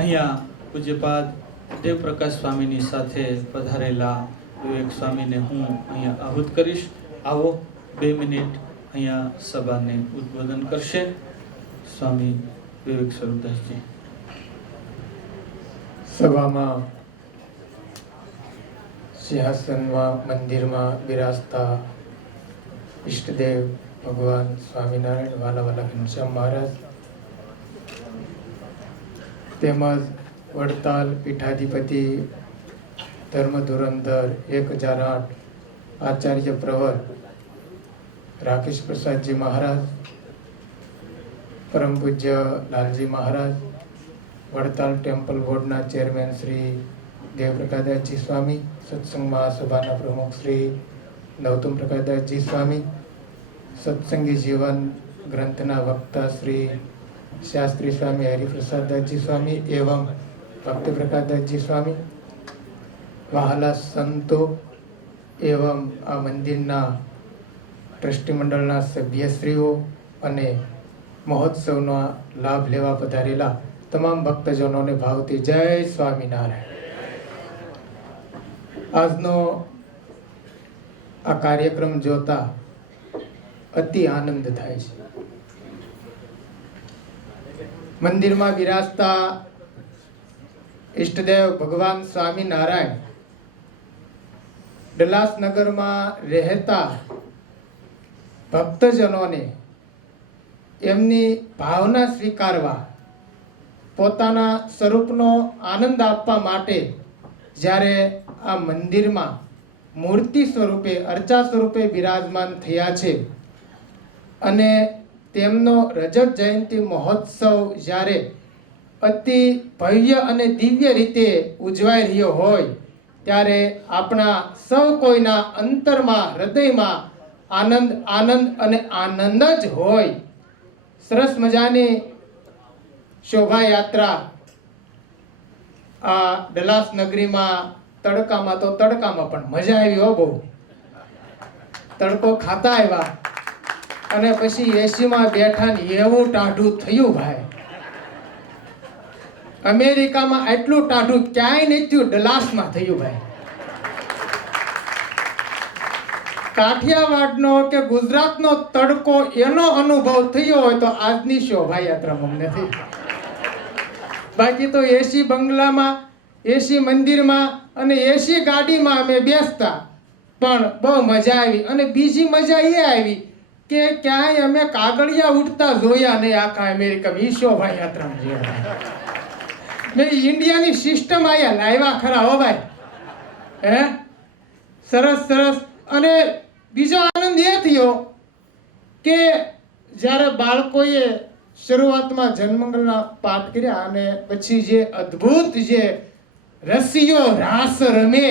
અહીંયા પૂજ્યપાદ દેવપ્રકાશ સ્વામીની સાથે પધારેલા વિવેક સ્વામીને હું અહીંયા આહુત કરીશ. આવો 2 મિનિટ અહીંયા સભાને ઉદ્બોધન કરશે સ્વામી વિવેક સ્વરૂપદાસજી. સભામાં સિંહાસનમાં મંદિરમાં બિરાજતા ઈષ્ટદેવ ભગવાન સ્વામિનારાયણ વાલા ઘનશ્યામ મહારાજ તેમજ વડતાલ પીઠાધિપતિ ધર્મ ધુરંધર 1008 આચાર્ય પ્રવર રાકેશ પ્રસાદજી મહારાજ, પરમ પૂજ્ય લાલજી મહારાજ, વડતાલ ટેમ્પલ બોર્ડના ચેરમેન શ્રી દેવપ્રકાશદાસજી સ્વામી, સત્સંગ મહાસભાના પ્રમુખ શ્રી નવતુમ પ્રકાશદાસજી સ્વામી, સત્સંગી જીવન ગ્રંથના વક્તા શ્રી શાસ્ત્રી સ્વામી હરિપ્રસાદદાસજી સ્વામી એવં ભક્તિ પ્રકાશદાસજી સ્વામી, વહાલા સંતો એવં આ મંદિરના ટ્રસ્ટી મંડળના સભ્યશ્રીઓ અને મહોત્સવનો લાભ લેવા પધારેલા તમામ ભક્તજનોને ભાવથી જય સ્વામિનારાયણ. આજનો આ કાર્યક્રમ જોતા અતિ આનંદ થાય છે. મંદિરમાં બિરાજતા ઈષ્ટદેવ ભગવાન સ્વામિનારાયણ ડલાસનગરમાં રહેતા ભક્તજનોને એમની ભાવના સ્વીકારવા, પોતાના સ્વરૂપનો આનંદ આપવા માટે જ્યારે આ મંદિરમાં મૂર્તિ સ્વરૂપે, અર્ચા સ્વરૂપે બિરાજમાન થયા છે અને તેમનો રજત જયંતિ મહોત્સવ જ્યારે અતિ ભવ્ય અને દિવ્ય રીતે ઉજવાઈ રહ્યો હોય ત્યારે આપણા સૌ કોઈના અંતરમાં, હૃદયમાં આનંદ અને આનંદ જ હોય. સરસ મજાની શોભાયાત્રા આ ડલાસ નગરીમાં તડકામાં પણ મજા આવી હો. બહુ તડકો ખાતા આવ્યા અને પછી એસીમાં બેઠા ને એવું ટાઢું થયું ભાઈ. અમેરિકામાં આટલું ટાઢું ક્યાંય નથી થયું, ડલાસમાં થયું ભાઈ. કાઠિયાવાડનો કે ગુજરાતનો તડકો એનો અનુભવ થયો હોય તો આજની શોભાયાત્રામાં અમને થઈ. બાકી તો એસી બંગલામાં, એસી મંદિરમાં અને એસી ગાડીમાં અમે બેસતા, પણ બહુ મજા આવી. અને બીજી મજા એ આવી કે ક્યાંય અમે કાગળિયા ઉડતા જોયા નહીં આખા અમેરિકામાં. ઈ શોભાયાત્રામાં જોયા મેં ઇન્ડિયાની સિસ્ટમ આયા લાવ્યા ખરા હો ભાઈ. હે સરસ. અને બીજો આનંદ એ થયો કે જ્યારે બાળકોએ શરૂઆતમાં જન્મંગલના પાઠ કર્યા અને પછી જે અદ્ભુત જે રસીઓ રાસ રમે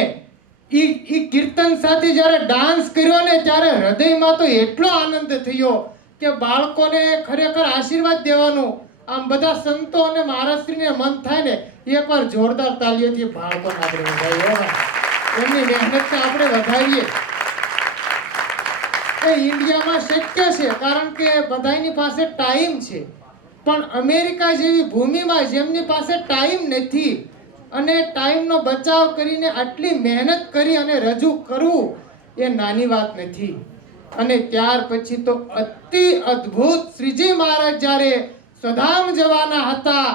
ઈ કીર્તન સાથે જ્યારે ડાન્સ કર્યો ને ત્યારે હૃદયમાં તો એટલો આનંદ થયો કે બાળકોને ખરેખર આશીર્વાદ દેવાનું. આમ બધા સંતો અને મહારાષ્ટ્રીને મન થાય ને એકવાર જોરદાર તાલીઓથી બાળકોને આપણે વધાવીએ, એમની મહેનતને આપણે વધાવીએ. એ ઇન્ડિયામાં શક્ય છે કારણ કે બધાની પાસે ટાઈમ છે, પણ અમેરિકા જેવી ભૂમિમાં જેમની પાસે ટાઈમ નથી અને ટાઈમનો બચાવ કરીને આટલી મહેનત કરી અને રજૂ કરવું એ નાની વાત નથી. અને ત્યાર પછી તો અતિ અદ્ભુત શ્રીજી મહારાજ જ્યારે સ્વધામ જવાના હતા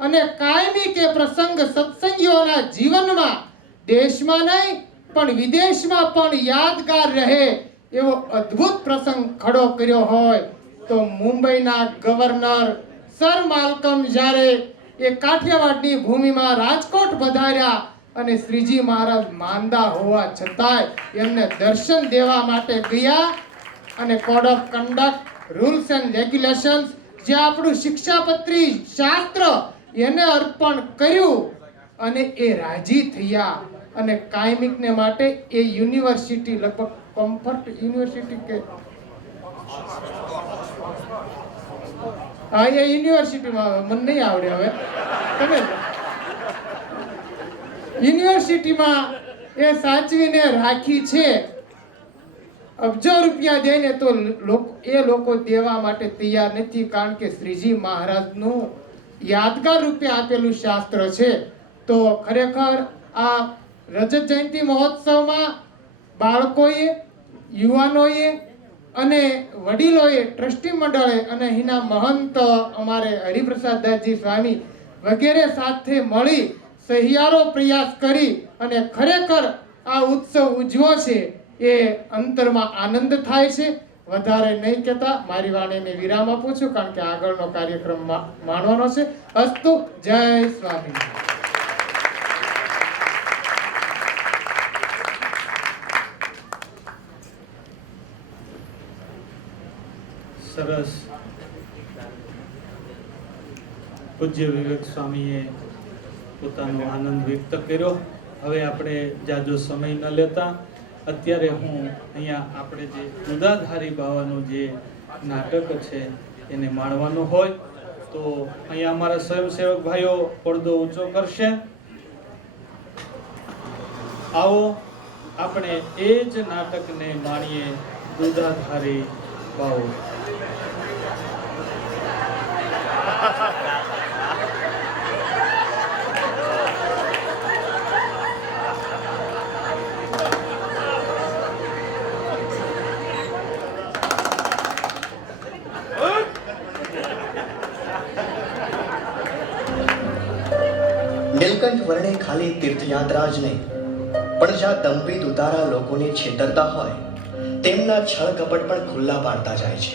અને કાયમી કે પ્રસંગ સત્સંગીઓના જીવનમાં દેશમાં નહીં પણ વિદેશમાં પણ યાદગાર રહે એવો અદ્ભુત પ્રસંગ ખડો કર્યો હોય તો મુંબઈના ગવર્નર સર માલ્કમ જ્યારે એ કાઠિયાવાડની ભૂમિમાં રાજકોટ પધાર્યા અને શ્રીજી મહારાજ માંદા હોવા છતાંય એમને દર્શન દેવા માટે ગયા અને code of conduct, rules and regulations જે આપણું શિક્ષાપત્રી શાસ્ત્ર એને અર્પણ કર્યું અને એ રાજી થયા અને કાયમિકને માટે એ યુનિવર્સિટી લગભગ કમ્ફર્ટ યુનિવર્સિટી કે હા એ યુનિવર્સિટીમાં મને નહીં આવડે હવે તમે યુનિવર્સિટીમાં એ સાચવીને રાખી છે અબજો રૂપિયા દે ને તો એ લોકો દેવા માટે તૈયાર નથી, કારણ કે શ્રીજી મહારાજનું યાદગાર રૂપે આપેલું શાસ્ત્ર છે. તો ખરેખર આ રજત જયંતિ મહોત્સવમાં બાળકોએ, યુવાનોએ અને વડીલોએ, ટ્રસ્ટી મંડળે અને અહીંના મહંત અમારે હરિપ્રસાદ દાસજી સ્વામી વગેરે સાથે મળી સહિયારો પ્રયાસ કરી અને ખરેખર આ ઉત્સવ ઉજવો છે એ અંતરમાં આનંદ થાય છે. વધારે નહીં કહેતા મારી વાણીને વિરામ આપું છું, કારણ કે આગળનો કાર્યક્રમ માણવાનો છે. અસ્તુ. જય સ્વામી. સરસ. પૂજ્ય વિવેક સ્વામીએ પોતાનો આનંદ વ્યક્ત કર્યો. હવે આપણે જાજો સમય ન લેતા અત્યારે હું અહીંયા આપણે જે દુધાધારી બાવાનું જે નાટક છે એને માણવાનું હોય તો અહીંયા અમારા સ્વયંસેવક ભાઈઓ પડદો ઊંચો કરશે. આવો આપણે એ જ નાટકને માણીએ, દુધાધારી બાવો. નીલકંઠ વર્ણે ખાલી તીર્થયાત્રા જ નહીં, પણ જ્યાં દંભી દુતારા લોકોને છેતરતા હોય તેમના છળ કપટ પણ ખુલ્લા પાડતા જાય છે.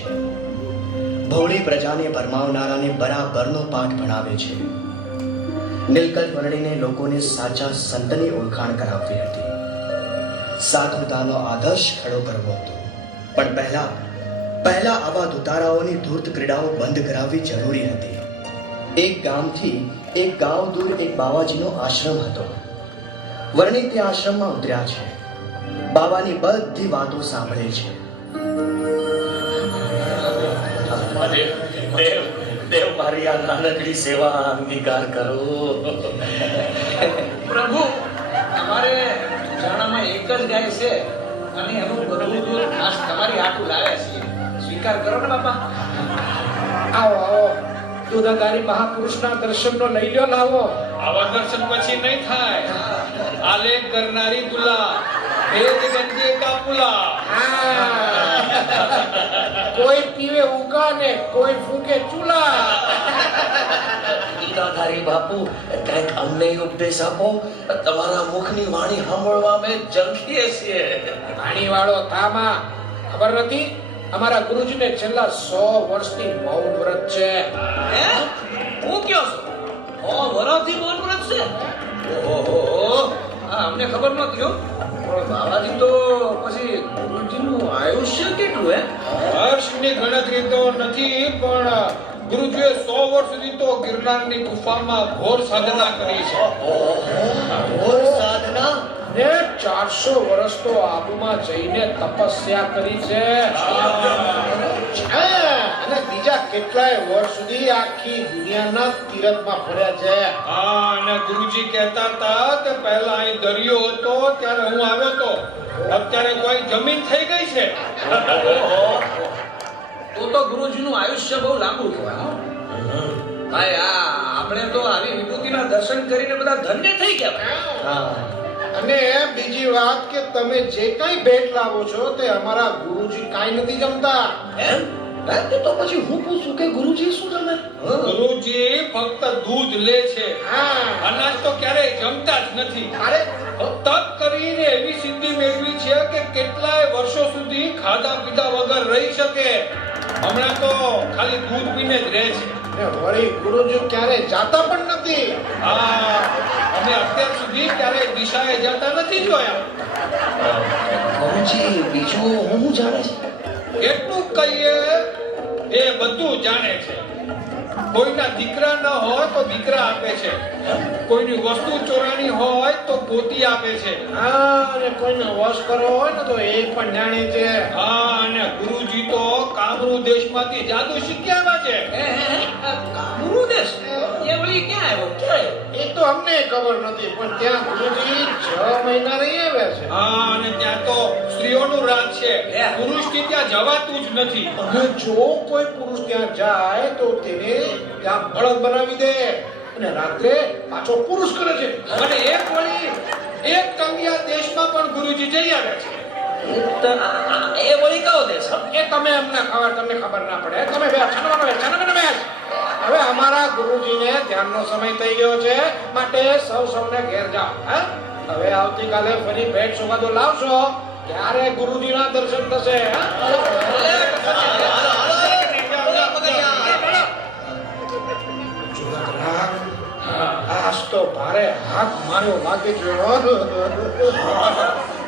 ભોળી પ્રજાને ભરમાવનારાને બરાબરનો પાઠ ભણાવે છે. નીલકંઠ વર્ણીને લોકોને સાચા સંતની ઓળખાણ કરાવવી હતી. સાધુતાનો આદર્શ ખડો કરવો હતો. પણ પહેલા આવા દુતારાઓની ધૂર્ત ક્રીડાઓ બંધ કરાવવી જરૂરી હતી. એક ગામથી એક ગાંવ દૂર એક બાવાજીનો આશ્રમ હતો. વર્ણિત તે આશ્રમમાં ઉતર્યા છે. બાવાની બધી વાતો સાંભળે છે. દેવ મારી આ નાનકડી સેવા અંગીકાર કરો. પ્રભુ, અમારે જાણામાં એક જ ગાય છે અને એનું બધું દૂધ ખાસ તમારી હાટું લાવ્યા છીએ. સ્વીકાર કરો ને બાપા. આવો આવો, દુધાધારી મહાપુરુષના દર્શનનો લઈ લ્યો. લાવો. આવા દર્શન પછી નહીં થાય. આલેખ કરનારી તુલા, ભેદ ગંજે કાપુલા. કોઈ પીવે ઉગા ને કોઈ ફૂકે ચૂલા. દુધાધારી બાપુ, કંઈક અમને ઉપદેશ આપો. તમારા મુખની વાણી સાંભળવા અમે ઝંખીએ છીએ. પાણી વાળો થામા. ખબર નથી, અમારા ગુરુજીને છેલ્લા 100 વર્ષથી મૌન વ્રત છે. હે? હું કયો છો? વરસથી મૌન વ્રત છે? ઓહો, હા, અમને ખબર નહોતી હો. પણ બાબાજી તો પછી ગુરુજીનું આયુષ્ય કેટલું હે? વર્ષની ગણતરી તો નથી, પણ ગુરુજીએ 100 વર્ષ સુધી તો ગિરનારની ગુફામાં ઘોર સાધના કરી છે. ઘોર સાધના ને 400 વર્ષ તો આબુમાં જઈને તપસ્યા કરી છે. અને બીજા કેટલાય વર્ષ સુધી આખી દુનિયાના તીરથમાં ફર્યા છે. હા, અને ગુરુજી કહેતા હતા કે પહેલા અહીં દરિયો હતો ત્યારે હું આવ્યો હતો, અત્યારે કોઈ જમીન થઈ ગઈ છે. તો ગુરુજીનું આયુષ્ય બહુ લાંબુ કહેવાય હો. ભાઈ, આપણે તો આવી વિભૂતિના દર્શન કરીને બધા ધન્ય થઈ ગયા. અને બીજી વાત કે તમે જે કઈ ભેટ લાવો છો તે અમારા ગુરુજી કાઈ નથી જમતા. એમ? તો પછી હું પૂછું કે ગુરુજી શું જમે? ગુરુજી ફક્ત દૂધ લે છે, અનાજ તો ક્યારેય જમતા જ નથી. અરે તપ કરીને એવી સિદ્ધિ મેળવી છે કે કેટલાય વર્ષો સુધી ખાધા પીધા વગર રહી શકે. હમણાં તો ખાલી દૂધ પીને જ રહે છે. ને વળી ગુરુજી ક્યારે જાતા પણ નથી. હા, અમે અત્યાર સુધી ક્યારેય દિશાએ જતા નથી જોયા. ગુરુજી બીજું હું જાણે છે? એટલું કહીએ એ બધું જાણે છે. કોઈના દીકરા ન હોય તો દીકરા આપે છે, કોઈની વસ્તુ ચોરાણી હોય તો ગોતી આપે છે. અને કોઈને વશ કરવો હોય ને તો એ પણ જાણે છે. હા, અને ગુરુજી તો કામરૂ દેશમાંથી જાદુ શીખ્યા છે. કામરૂ દેશ? એ વળી એ ક્યાં આવ્યો ક્યાં એ તો અમને ખબર નથી પણ ત્યાં ગુરુજી 6 મહિના રહી આવ્યા છે. હા, અને ત્યાં તો સ્ત્રીઓનું રાજ છે. હે. પુરુષથી ત્યાં જવાતું જ નથી. અને જો કોઈ પુરુષ ત્યાં જાય તો તેને ત્યાં બળદ બનાવી દે અને રાત્રે પાછો પુરુષ કરે છે. અને એક વળી એક કંગિયા દેશમાં પણ ગુરુજી જઈ આવ્યા છે. એ વળી કહો દેશ એ તમે અમને ખબર તમને ખબર ના પડે. તમે બે બેસ. હવે અમારા ગુરુજીને ધ્યાનનો સમય થઈ ગયો છે માટે સૌને ઘેર જાઓ. હા, હવે આવતીકાલે ફરી ભેટ સોગાદો લાવશો ત્યારે ગુરુજીના દર્શન થશે. હા? જુગાતરા, આજ તો ભારે હાથ માર્યો લાગે છે.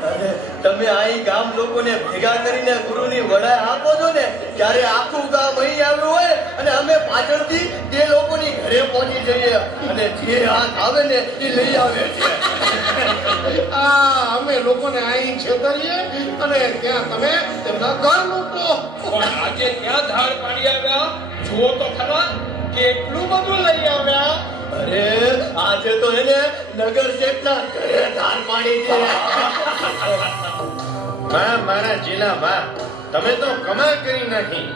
અને તમે અહીં ગામ લોકોને ભેગા કરીને ગુરુની વડાઈ આપો છો ને ત્યારે આખું ગામ અહીં આવ્યું હોય અને અમે પાછળથી તે લોકોની ઘરે પહોંચી જઈએ અને જે હાથ આવે ને એ લઈ આવે છે. અમે લોકોને અહીં છેતરીએ અને ત્યાં તમે તેમના ઘર લૂંટો. પણ આજે ક્યાં ધાડ પાડી આવ્યા જુઓ તો ખરા કેટલું બધું લઈ આવ્યા. અરે આજે તો એને નગર શેઠના ઘરે ધાર પાડી છે. મારા જીલા બા તમે તો કમાલ કરી નાખી.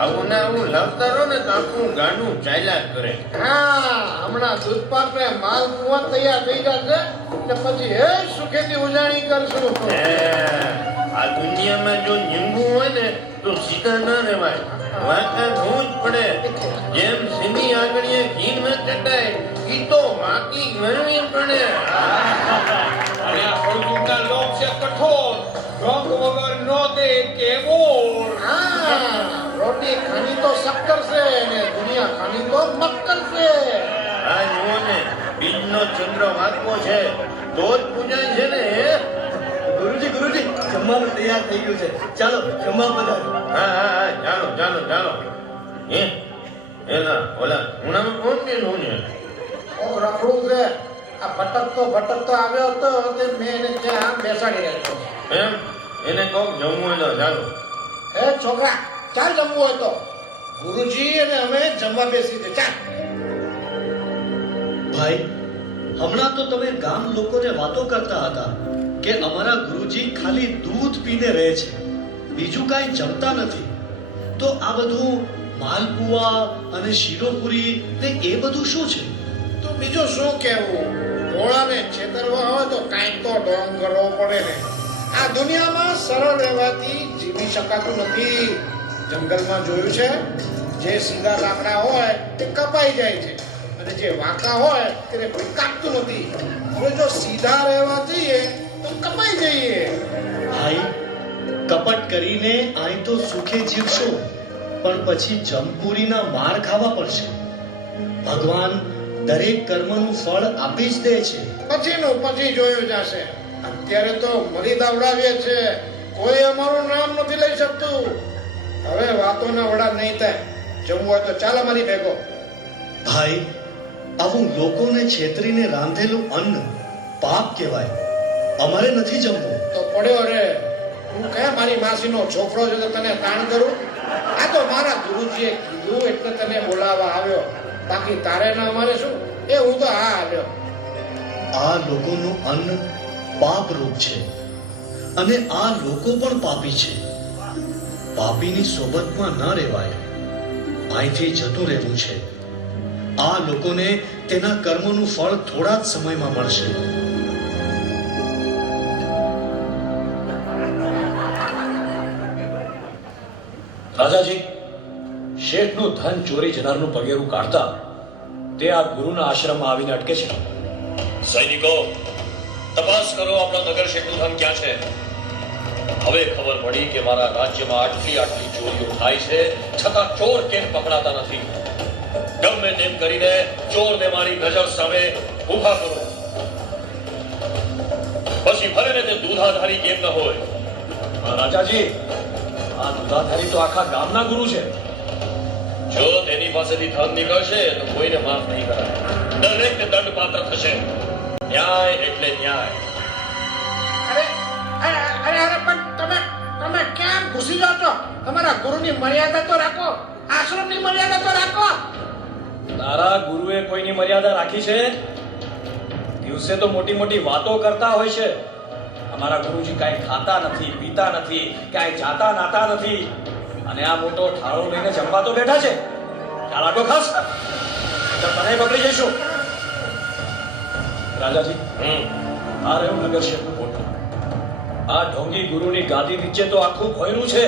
આવું ને આવું લાવતા રહો ને તો આખું ગાંડું ચાલ્યા કરે. હા, હમણાં દૂધપાક ને માલ કુવા તૈયાર થઈ જશે એટલે પછી એ સુખેથી ઉજાણી કરશું. આ દુનિયામાં જો નીંબુ હોય ને તો સીધા ના રહેવાય. વાંકા ધોવું જ પડે. જેમ સીધી આંગળીએ ઘી ન ચટાય ઈ તો વાંકી ગણવી પડે. અને આ ફળદૂતના લોક છે કઠોર. રંગ વગર નો દે કે બોર. હા, રોટી ખાની તો શક્કર છે ને દુનિયા ખાની તો મક્કર છે. આ જુઓ ને બીજનો ચંદ્ર વાંકો છે તો જ પૂજાય છે ને. ગુરુજી જમવાનું તૈયાર થઈ ગયું છે. ચાલો જમવા પધારો. હા ચાલો. એના ઓલા ઉનામાં કોણ કે નું છે? ઓ રખડું છે. આ ભટકતો આવ્યો હતો તે મેં એને ત્યાં બેસાડી રાખ્યો. એમ એને કોક જમવું હોય તો ચાલો. એ છોકરા ચાલ જમવું હોય તો. ગુરુજી અને અમે જમવા બેસી દે ચાલ. ભાઈ હમણાં તો તમે ગામ લોકોને વાતો કરતા હતા કે અમારા ગુરુજી ખાલી દૂધ પીને રહે છે, બીજું કાંઈ જમતા નથી. તો આ બધું માલપુઆ અને શીરોપુરી ને એ બધું શું છે? તો બીજું શું કહેવું? ભોળાને છેતરવા હોય તો કાંઈક તો ઢોંગ કરવો પડે ને. આ દુનિયામાં સરળ રહેવાથી જીવી શકાતું નથી. જંગલમાં જોયું છે જે સીધા લાકડા હોય તે કપાઈ જાય છે અને જે વાંકા હોય તેને કોઈ કાપતું નથી. હવે જો સીધા રહેવા જઈએ તો કપાઈ જઈએ. ભાઈ કપટ કરીને અહીં તો સુખે જીવશો પણ પછી જમપુરીના માર ખાવા પડશે. ભગવાન દરેક કર્મનું ફળ આપી જ દે છે. પછીનું પછી જોયું જશે. અત્યારે તો મરી દાવડાવીએ છે, કોઈ અમારું નામ નથી લઈ શકતું. હવે વાતોના વડા નહીં થાય. જમવું હોય તો ચાલ અમારી ભેગો. ભાઈ આવું લોકોને છેતરીને રાંધેલું અન્ન પાપ કહેવાય. અમારે નથી જમવું. તો પડ્યો રે. હું કયા મારી માસીનો છોકરો છે તો તને તાણ કરું? આ તો મારા ગુરુજીએ કીધું એટલે તને બોલાવવા આવ્યો. બાકી તારે ના અમારે શું? એ હું તો હા આવ્યો. આ લોકોનું અન્ન પાપરૂપ છે અને આ લોકો પણ પાપી છે. પાપીની સોબતમાં ન રહેવાય. અહીંથી જતું રહેવું છે. આ લોકોને તેના કર્મનું ફળ થોડા જ સમયમાં મળશે. રાજાજી, શેઠનું ધન ચોરી જનારનું પગેરું કાઢતા તે આ ગુરુના આશ્રમમાં આવીને અટકે છે. સૈનિકો, તપાસ કરો આપણા નગર શેઠનું ધન ક્યાં છે. હવે ખબર પડી કે મારા રાજ્યમાં આટલી ચોરીઓ થાય છે છતાં ચોર કેમ પકડાતા નથી. ગમે તેમ કરીને ચોરને મારી નજર સામે ઊભા કરો. પછી ભલે ને તે દૂધાધારી કેમ ન હોય. રાજાજી, આ દુધાધારી તો આખા ગામના ગુરુ છે. જો તેની પાસેથી ધન નીકળશે તો કોઈને માફ નહીં કરાય. દરેકને દંડપાત્ર થશે. ન્યાય એટલે ન્યાય. અરે પણ તમે કેમ ઘૂસી જાઓ છો? તમારા ગુરુની મર્યાદા તો રાખો. આશ્રમની મર્યાદા તો રાખો. તારા ગુરુએ કોઈની મર્યાદા રાખી છે? દિવસે તો મોટી મોટી વાતો કરતા હોય છે. અમારા ગુરુજી કાંઈ ખાતા નથી, પીતા નથી, કાંઈ જાતા નાતા નથી, અને આ મોટો થાળો લઈને જમવા તો બેઠા છે. ખ્યાલ રાખો ખાસ, તો તને પકડી જઈશું. રાજાજી, આ રહ્યું નગર શેઠનું પોટલું. આ ઢોંગી ગુરુની ગાદી નીચે તો આખું ભોયરું છે.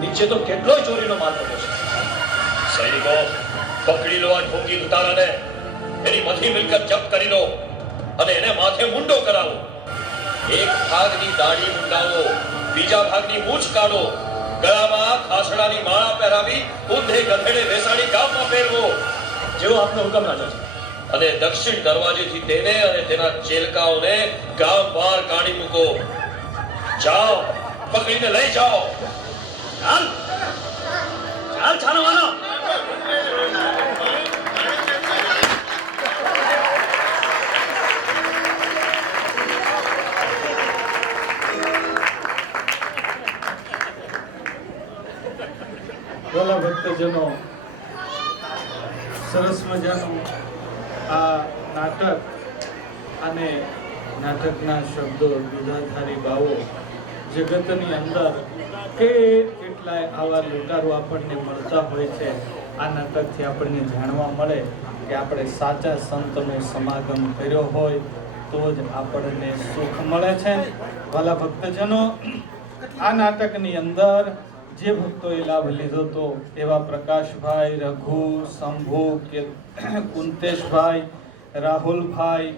નીચે તો કેટલોય ચોરીનો માલ પડ્યો છે. સૈનિકો, પકડી લો આ ઢોંગી દુતારાને, એની બધી મિલકત જપ્ત કરી લો અને એને માથે મુંડો કરાવો. એક ભાગની દાઢી મુંડાવો, બીજા ભાગની મૂછ કાઢો, ગળામાં ખાસડાની માળા પહેરાવી ઊંધે ગધેડે બેસાડી ગામમાં ફેરવો. જેવો આપનો હુકમ રાજાજી. અને દક્ષિણ દરવાજેથી તેને અને તેના ચેલકાઓને ગામ બહાર કાઢી મૂકો. જાઓ, પકડીને લઈ જાઓ. ચાલ ચાલ છાનવાનો. વાલા ભક્તજનો, સરસ મજાનું આ નાટક અને નાટકના શબ્દો દુધાધારી બાવો જગતની અંદર કેટલાય આવા લૂંટારો આપણને મળતા હોય છે. આ નાટકથી આપણને જાણવા મળે કે આપણે સાચા સંતનો સમાગમ કર્યો હોય તો જ આપણને સુખ મળે છે. વાલા ભક્તજનો, આ નાટકની અંદર જે ભક્તોએ લાભ લીધો હતો એવા પ્રકાશભાઈ, રઘુ, શંભુ, કુંતેશભાઈ, રાહુલભાઈ,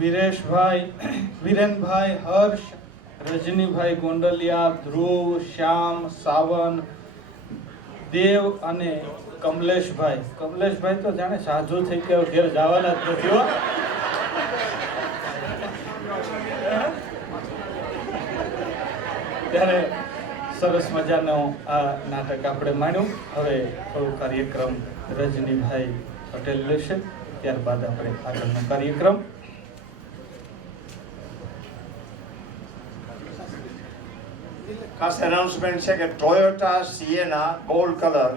વિરેશભાઈ, વિરેનભાઈ, હર્ષ, રજનીભાઈ ગોંડલિયા, ધ્રુવ, શ્યામ, સાવન, દેવ અને કમલેશભાઈ. કમલેશભાઈ તો જાણે સાજુ થઈ ગયો, ઘેર જવાના જ નથી હો. ત્યારે સરસ મજાનો આ નાટક આપણે માણ્યું. હવે થોડો કાર્યક્રમ રજનીભાઈ પટેલ લેશે, ત્યારબાદ આપણે આગળનો કાર્યક્રમ. ખાસ એનાઉન્સમેન્ટ છે કે Toyota Sienna gold colour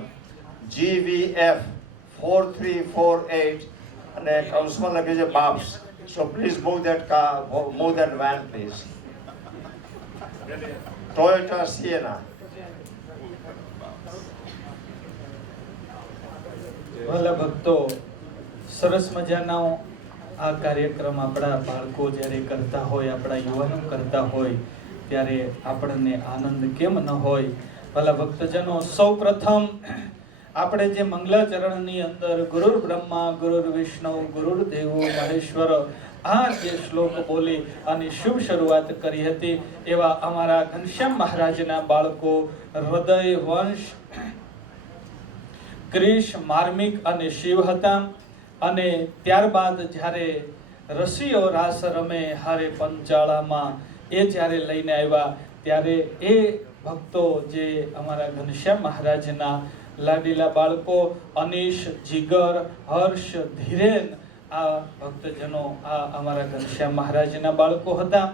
GVF 4348 અને કૌંસમાં લખ્યું છે BAPS. So please move that car, move that van please. Toyota Sienna. વાલા ભક્તો, સરસ મજાનો આ કાર્યક્રમ આપણા બાળકો જ્યારે કરતા હોય, આપણા યુવાનો કરતા હોય, ત્યારે આપણને આનંદ કેમ ન હોય. ભલા ભક્તજનો, સૌ પ્રથમ આપણે જે મંગલાચરણની અંદર ગુરુર બ્રહ્મા, ગુરુર વિષ્ણુ, ગુરુર દેવો મહેશ્વર, આ જે શ્લોક બોલી અને શુભ શરૂઆત કરી હતી, એવા અમારા ઘનશ્યામ મહારાજના બાળકો હૃદય, વંશ, ક્રિશ, માર્મિક અને શિવ હતા. અને ત્યારબાદ જ્યારે રસીઓ રાસ રમે હારે પંચાળામાં, એ જ્યારે લઈને આવ્યા ત્યારે એ ભક્તો જે અમારા ઘનશ્યામ મહારાજના લાડીલા બાળકો અનીશ, જીગર, હર્ષ, ધીરેન, આ ભક્તજનો આ અમારા ઘનશ્યામ મહારાજના બાળકો હતા.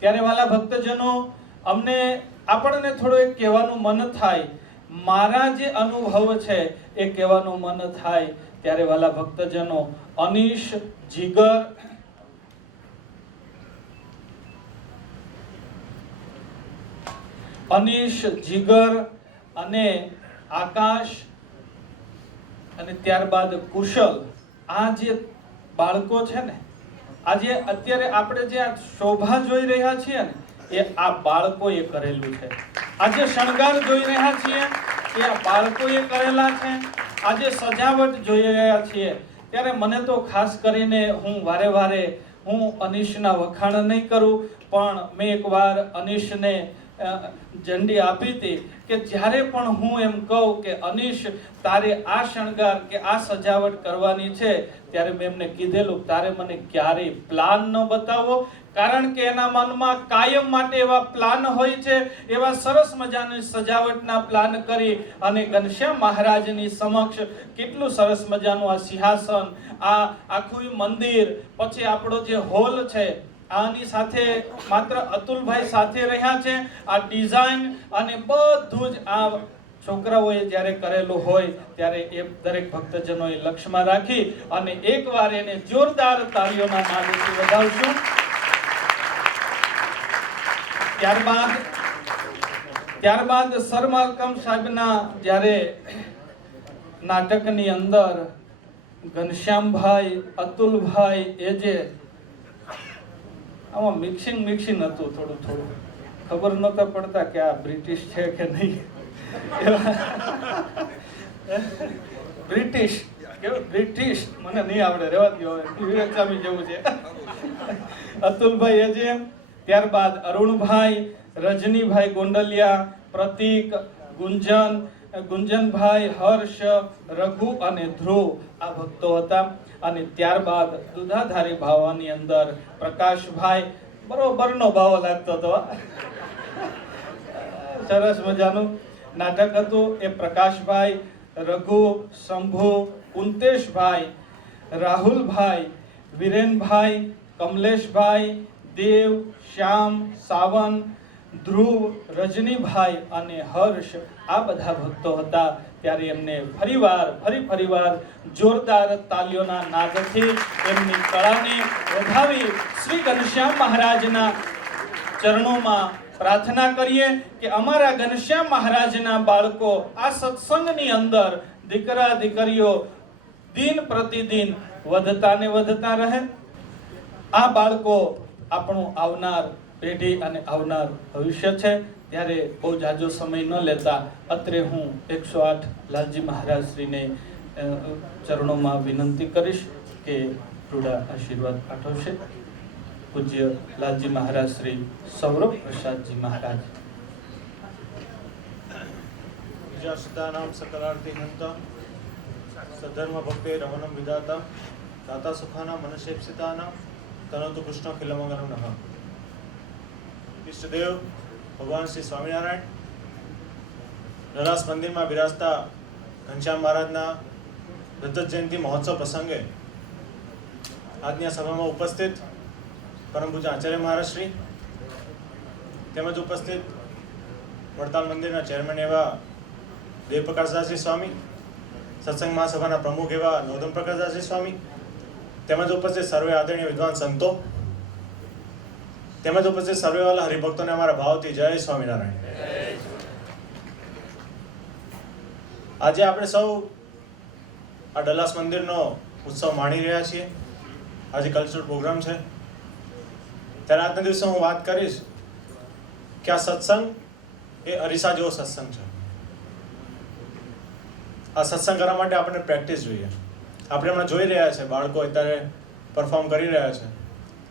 ત્યારે વાલા ભક્તજનો, અમને આપણને થોડું એક કહેવાનું મન થાય, મારા જે અનુભવ છે એ કહેવાનું મન થાય. ત્યારે વાલા ભક્તજનો, અનીશ, જીગર, અને આકાશ અને ત્યારબાદ કુશલ, આ જે બાળકો છે ને, આજે અત્યારે આપણે જે આ શોભા જોઈ રહ્યા છીએ ને, એ આ બાળકોએ કરેલું છે. આજે શણગાર જોઈ રહ્યા છીએ એ આ બાળકોએ કરેલા છે. આજે સજાવટ જોઈ રહ્યા છીએ, ત્યારે મને તો ખાસ કરીને હું વારે હું અનીશના વખાણ નહીં કરું, પણ મેં એકવાર અનીશને ઝંડી આપી હતી કે જ્યારે પણ હું એમ કહું કે અનીશ તારે આ શણગાર કે આ સજાવટ કરવાની છે, ત્યારે મેં એમને કીધેલું તારે મને ક્યારેય પ્લાન ન બતાવો, કારણ કે એના મનમાં કાયમ માટે એવા પ્લાન હોય છે. એવા સરસ મજાની સજાવટના પ્લાન કરી અને ઘનશ્યામ મહારાજની સમક્ષ કેટલું સરસ મજાનું આ સિંહાસન, આ આખું મંદિર, પછી આપણો જે હોલ છે, આની સાથે માત્ર અતુલભાઈ સાથે રહ્યા છે. આ ડિઝાઇન અને બધું જ આ છોકરાઓએ જ્યારે કરેલું હોય ત્યારે એ દરેક ભક્તજનોએ લક્ષ્યમાં રાખી અને એકવાર એને જોરદાર તાળીઓના નાદથી વધાવશું. ત્યારબાદ સર માલકમ સાહેબના જ્યારે નાટકની અંદર ઘનશ્યામભાઈ, અતુલભાઈ એ જે આમાં મિક્સિંગ હતું થોડું ખબર નહોતા પડતા કે આ બ્રિટિશ છે કે નહીં. બ્રિટિશ મને નહીં આવડે, રહેવા દો, વિવેક સ્વામી જેવું છે. અતુલભાઈ એ જે, ત્યારબાદ અરુણભાઈ, રજનીભાઈ ગોંડલિયા, પ્રતીક, ગુંજનભાઈ, હર્ષ, રઘુ અને ધ્રુવ આ ભક્તો હતા. અને ત્યારબાદ દુધાધારી ભાવાની અંદર પ્રકાશભાઈ, બરોબરનો ભાવ લાગતો હતો. સરસ મજાનું નાટક હતું. એ પ્રકાશભાઈ, રઘુ, શંભુ, કુંતેશભાઈ, રાહુલભાઈ, વિરેનભાઈ, કમલેશભાઈ, દેવ, શ્યામ, સાવન, ધ્રુવ, રજનીભાઈ અને હર્ષ આ બધા ભક્તો હતા. ત્યારે એમને ફરીવાર જોરદાર તાલીઓના નાદથી એમની કળાને વધાવી શ્રી ઘનશ્યામ મહારાજના ચરણોમાં પ્રાર્થના કરીએ કે અમારા ઘનશ્યામ મહારાજના બાળકો આ સત્સંગની અંદર દીકરા દીકરીઓ દિન પ્રતિદિન વધતા ને વધતા રહે. આ બાળકો આપણું આવનાર પેઢી અને આવનાર ભવિષ્ય છે. ત્યારે બહુ જાજો સમય ન લેતા અત્રે હું 108 લાલજી મહારાજ શ્રીને ચરણોમાં વિનંતી કરીશ કે રૂડા આશીર્વાદ પાઠવશે. પૂજ્ય લાલજી મહારાજ શ્રી સૌરભ પ્રસાદજી મહારાજ. વિજાસુદાનામ સકલાર્થી હંતા સધર્મ ભક્તે રમણમ વિદાતા દાતા સુખાના મનસેપ્સિતાના તનતુ કૃષ્ણ ખિલમંગલમ નઃ. ઈષ્ટદેવ ભગવાન શ્રી સ્વામિનારાયણ રરાસ મંદિરમાં બિરાજતા ઘનશ્યામ મહારાજના રજત જયંતિ મહોત્સવ પ્રસંગે આજની આ સભામાં ઉપસ્થિત પરમ પૂજ્ય આચાર્ય મહારાજ શ્રી તેમજ ઉપસ્થિત વડતાલ મંદિરના ચેરમેન એવા દેવપ્રકાશદાસજી સ્વામી, સત્સંગ મહાસભાના પ્રમુખ એવા નોદમ પ્રકાશદાસજી સ્વામી, તેમજ ઉપસ્થિત સર્વે આદરણીય વિદ્વાન સંતો, તેમજ ઉપસ્થિત સર્વે વાલા હરિભક્તોને અમારા ભાવથી જય સ્વામિનારાયણ. આજે આપણે સૌ આ ડલાસ મંદિરનો ઉત્સવ માણી રહ્યા છીએ. આજે કલ્ચરલ પ્રોગ્રામ છે. ત્યારે આજના દિવસે હું વાત કરીશ કે આ સત્સંગ એ અરીસા જેવો સત્સંગ છે. આ સત્સંગ કરવા માટે આપણને પ્રેક્ટિસ જોઈએ. આપણે હમણાં જોઈ રહ્યા છે બાળકો અત્યારે પરફોર્મ કરી રહ્યા છે.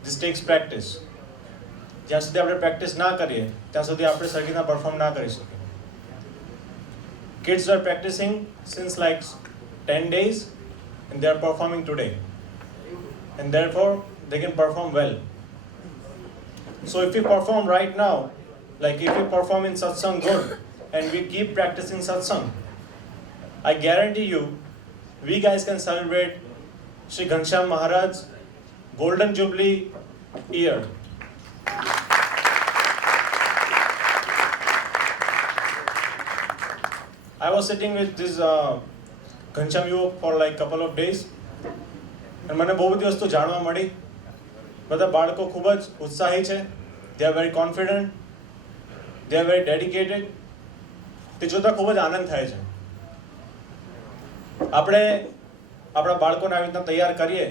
This tax practice. જ્યાં સુધી આપણે પ્રેક્ટિસ ના કરીએ ત્યાં સુધી આપણે સરખી રીતના પરફોર્મ ના કરી શકીએ. Kids are practicing since like 10 days and they are performing today. And therefore they can perform well. So if we perform right now, like if we perform in satsang good and we keep practicing satsang, I guarantee you we guys can celebrate Sri Ghanshyam Maharaj's Golden Jubilee year. I was sitting with this Ghanshyam યુવક for like couple of days and મને બહુ બધી વસ્તુ જાણવા મળી. બધા બાળકો ખૂબ જ ઉત્સાહી છે. they are very confident, they are very dedicated. તે જોતા ખૂબ જ આનંદ થાય છે. આપણે આપણા બાળકોને આવી રીતના તૈયાર કરીએ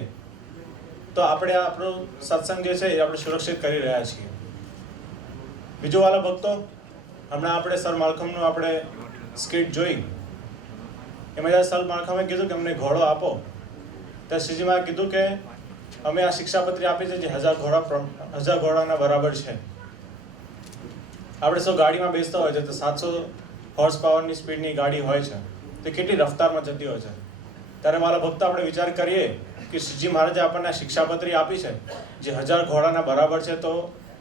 તો આપણે આપણો સત્સંગ જે છે એ આપણે સુરક્ષિત કરી રહ્યા છીએ. બીજું વાલા ભક્તો, હમણાં આપણે સર માલખમનું આપણે સ્કિટ જોઈ. એમાં જ્યારે સર માલખમે કીધું કે અમને ઘોડો આપો, ત્યારે શ્રીજી મહારાજે કીધું કે અમે આ શિક્ષાપત્રી આપી છે જે 1000 ઘોડાના બરાબર છે. આપણે સૌ ગાડીમાં બેસતા હોય છે તો 700 હોર્સ પાવરની સ્પીડની ગાડી હોય છે, તો કેટલી રફતારમાં જતી હોય છે. ત્યારે મારા ભક્તો આપણે વિચાર કરીએ કે શ્રીજી મહારાજે આપણને શિક્ષાપત્રી આપી છે જે 1000 ઘોડાના બરાબર છે, તો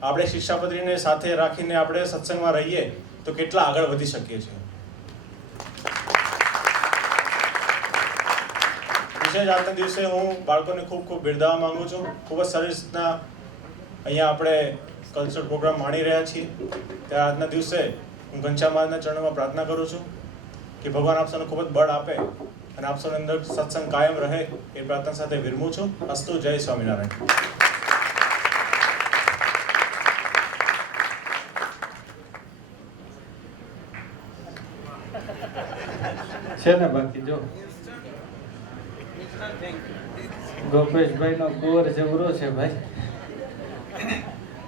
આપણે શિક્ષાપત્રીને સાથે રાખીને આપણે સત્સંગમાં રહીએ તો કેટલા આગળ વધી શકીએ છીએ. વિશેષ આજના દિવસે હું બાળકોને ખૂબ ખૂબ બિરદાવવા માંગુ છું. ખૂબ જ સરસ રીતના અહીંયા આપણે કલ્ચરલ પ્રોગ્રામ માણી રહ્યા છીએ. ત્યારે આજના દિવસે હું ઘનશ્યામ મહારાજના ચરણોમાં પ્રાર્થના કરું છું કે ભગવાન આપ સૌને ખૂબ જ બળ આપે અને આપ સૌની અંદર સત્સંગ કાયમ રહે એ પ્રાર્થના સાથે વિરમું છું. અસ્તુ. જય સ્વામિનારાયણ. છે ને બાકી જો ગોપેશભાઈ નો કુંવર જબરો છે ભાઈ.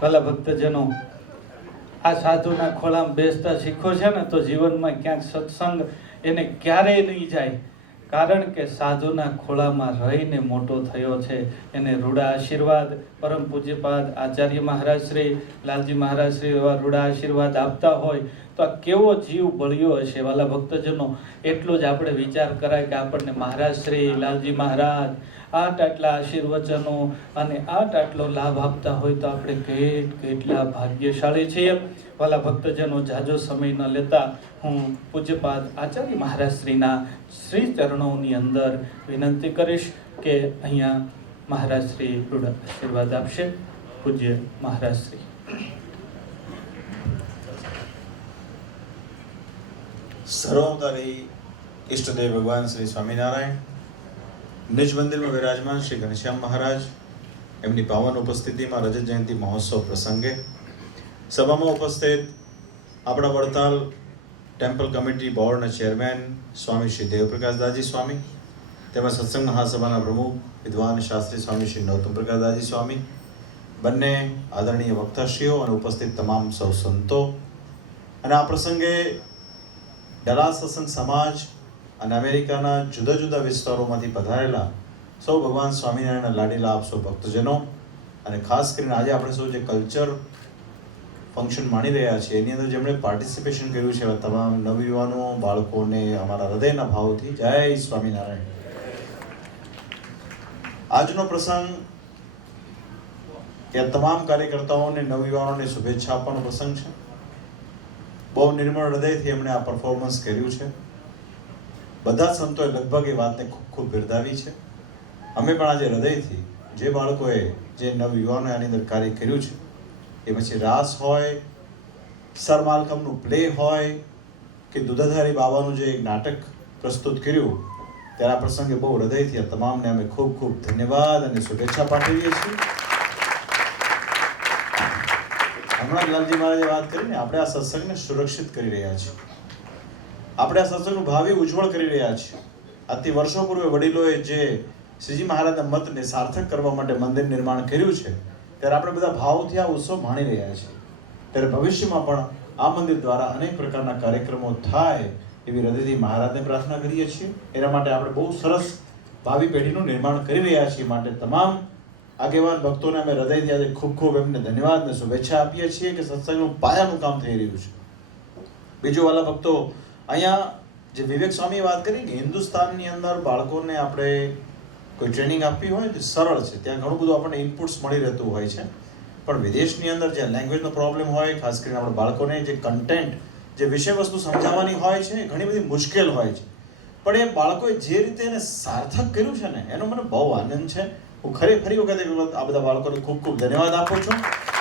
ભલા ભક્તજનો, આ સાધુના ખોળામાં બેસતા શીખો છે ને તો જીવનમાં ક્યાંક સત્સંગ એને ક્યારેય નહીં જાય. કારણ કે સાધુના ખોળામાં રહીને મોટો થયો છે. એને રૂડા આશીર્વાદ પરમ પૂજ્યપાદ આચાર્ય મહારાજ શ્રી લાલજી મહારાજ શ્રી એવા રૂડા આશીર્વાદ આપતા હોય તો આ કેવો જીવ બળ્યો હશે. વાલા ભક્તજનો, એટલો જ આપણે વિચાર કરાય કે આપણને મહારાજ શ્રી લાલજી મહારાજ આટલા આશીર્વચનો અને આટલો લાભ આપતા હોય તો આપણે કેટલા ભાગ્યશાળી છીએ. વાલા ભક્તજનો, જાજો સમય ન લેતા હું પૂજ્યપાદ આચાર્ય મહારાજ શ્રીના શ્રી ચરણોની અંદર વિનંતી કરીશ કે અહીંયા મહારાજ શ્રી રૂડા આશીર્વાદ આપશે. પૂજ્ય મહારાજ શ્રી. સર્વોપરી ઈષ્ટદેવ ભગવાન શ્રી સ્વામિનારાયણ, નિજ મંદિરમાં વિરાજમાન શ્રી ઘનશ્યામ મહારાજ, એમની પાવન ઉપસ્થિતિમાં રજત જયંતિ મહોત્સવ પ્રસંગે સભામાં ઉપસ્થિત આપણા વડતાલ ટેમ્પલ કમિટી બોર્ડના ચેરમેન સ્વામી શ્રી દેવપ્રકાશદાસજી સ્વામી, તેમજ સત્સંગ મહાસભાના પ્રમુખ વિદ્વાન શાસ્ત્રી સ્વામી શ્રી નૌતમ પ્રકાશદાસજી સ્વામી, બંને આદરણીય વક્તાશ્રીઓ અને ઉપસ્થિત તમામ સૌ સંતો, અને આ પ્રસંગે ડલા સત્સંગ સમાજ અને અમેરિકાના જુદા જુદા વિસ્તારોમાંથી પધારેલા સૌ ભગવાન સ્વામિનારાયણના લાડીલા આપ સૌ ભક્તજનો, અને ખાસ કરીને આજે આપણે સૌ જે કલ્ચર ફંક્શન માણી રહ્યા છીએ એની અંદર જેમણે પાર્ટિસિપેશન કર્યું છે એવા તમામ નવયુવાનો, બાળકોને અમારા હૃદયના ભાવથી જય સ્વામિનારાયણ. આજનો પ્રસંગ એ તમામ કાર્યકર્તાઓને, નવયુવાનોને શુભેચ્છા આપવાનો પ્રસંગ છે. બહુ નિર્મળ હૃદયથી એમણે આ પરફોર્મન્સ કર્યું છે. બધા સંતોએ લગભગ એ વાતને ખૂબ ખૂબ બિરદાવી છે. અમે પણ આજે હૃદયથી જે બાળકોએ, જે નવયુવાનોએ આની અંદર કાર્ય કર્યું છે, એ પછી રાસ હોય, સર માલકમનું પ્લે હોય કે દુધાધારી બાબાનું જે એક નાટક પ્રસ્તુત કર્યું, ત્યારે આ પ્રસંગે બહુ હૃદયથી આ તમામને અમે ખૂબ ખૂબ ધન્યવાદ અને શુભેચ્છા પાઠવીએ છીએ. હમણાં જ લાલજી મહારાજે વાત કરીને આપણે આ સત્સંગને સુરક્ષિત કરી રહ્યા છીએ. આપણે આ સત્સંગનું ભાવિ ઉજ્જવળ કરી રહ્યા છીએ. આજથી વર્ષો પૂર્વે વડીલોએ જે શ્રીજી મહારાજના મતને સાર્થક કરવા માટે મંદિર નિર્માણ કર્યું છે, ત્યારે આપણે બધા ભાવથી આ ઉત્સવ માણી રહ્યા છીએ. ત્યારે ભવિષ્યમાં પણ આ મંદિર દ્વારા અનેક પ્રકારના કાર્યક્રમો થાય એવી હૃદયથી મહારાજને પ્રાર્થના કરીએ છીએ. એના માટે આપણે બહુ સરસ ભાવિ પેઢીનું નિર્માણ કરી રહ્યા છીએ. માટે તમામ આગેવાન ભક્તોને અમે હૃદયથી આજે ખૂબ ખૂબ એમને ધન્યવાદ અને શુભેચ્છા આપીએ છીએ કે સત્સંગનું પાયાનું કામ થઈ રહ્યું છે. બીજું વાલા ભક્તો, અહીંયા જે વિવેક સ્વામીએ વાત કરી કે હિન્દુસ્તાનની અંદર બાળકોને આપણે કોઈ ટ્રેનિંગ આપવી હોય તો સરળ છે, ત્યાં ઘણું બધું આપણને ઇનપુટ્સ મળી રહેતું હોય છે. પણ વિદેશની અંદર જ્યાં લેંગ્વેજનો પ્રોબ્લેમ હોય, ખાસ કરીને આપણે બાળકોને જે કન્ટેન્ટ, જે વિષય વસ્તુ સમજાવવાની હોય છે, ઘણી બધી મુશ્કેલ હોય છે. પણ એ બાળકોએ જે રીતે એને સાર્થક કર્યું છે ને, એનો મને બહુ આનંદ છે. હું ફરી વખત આ બધા બાળકોને ખૂબ ખૂબ ધન્યવાદ આપું છું.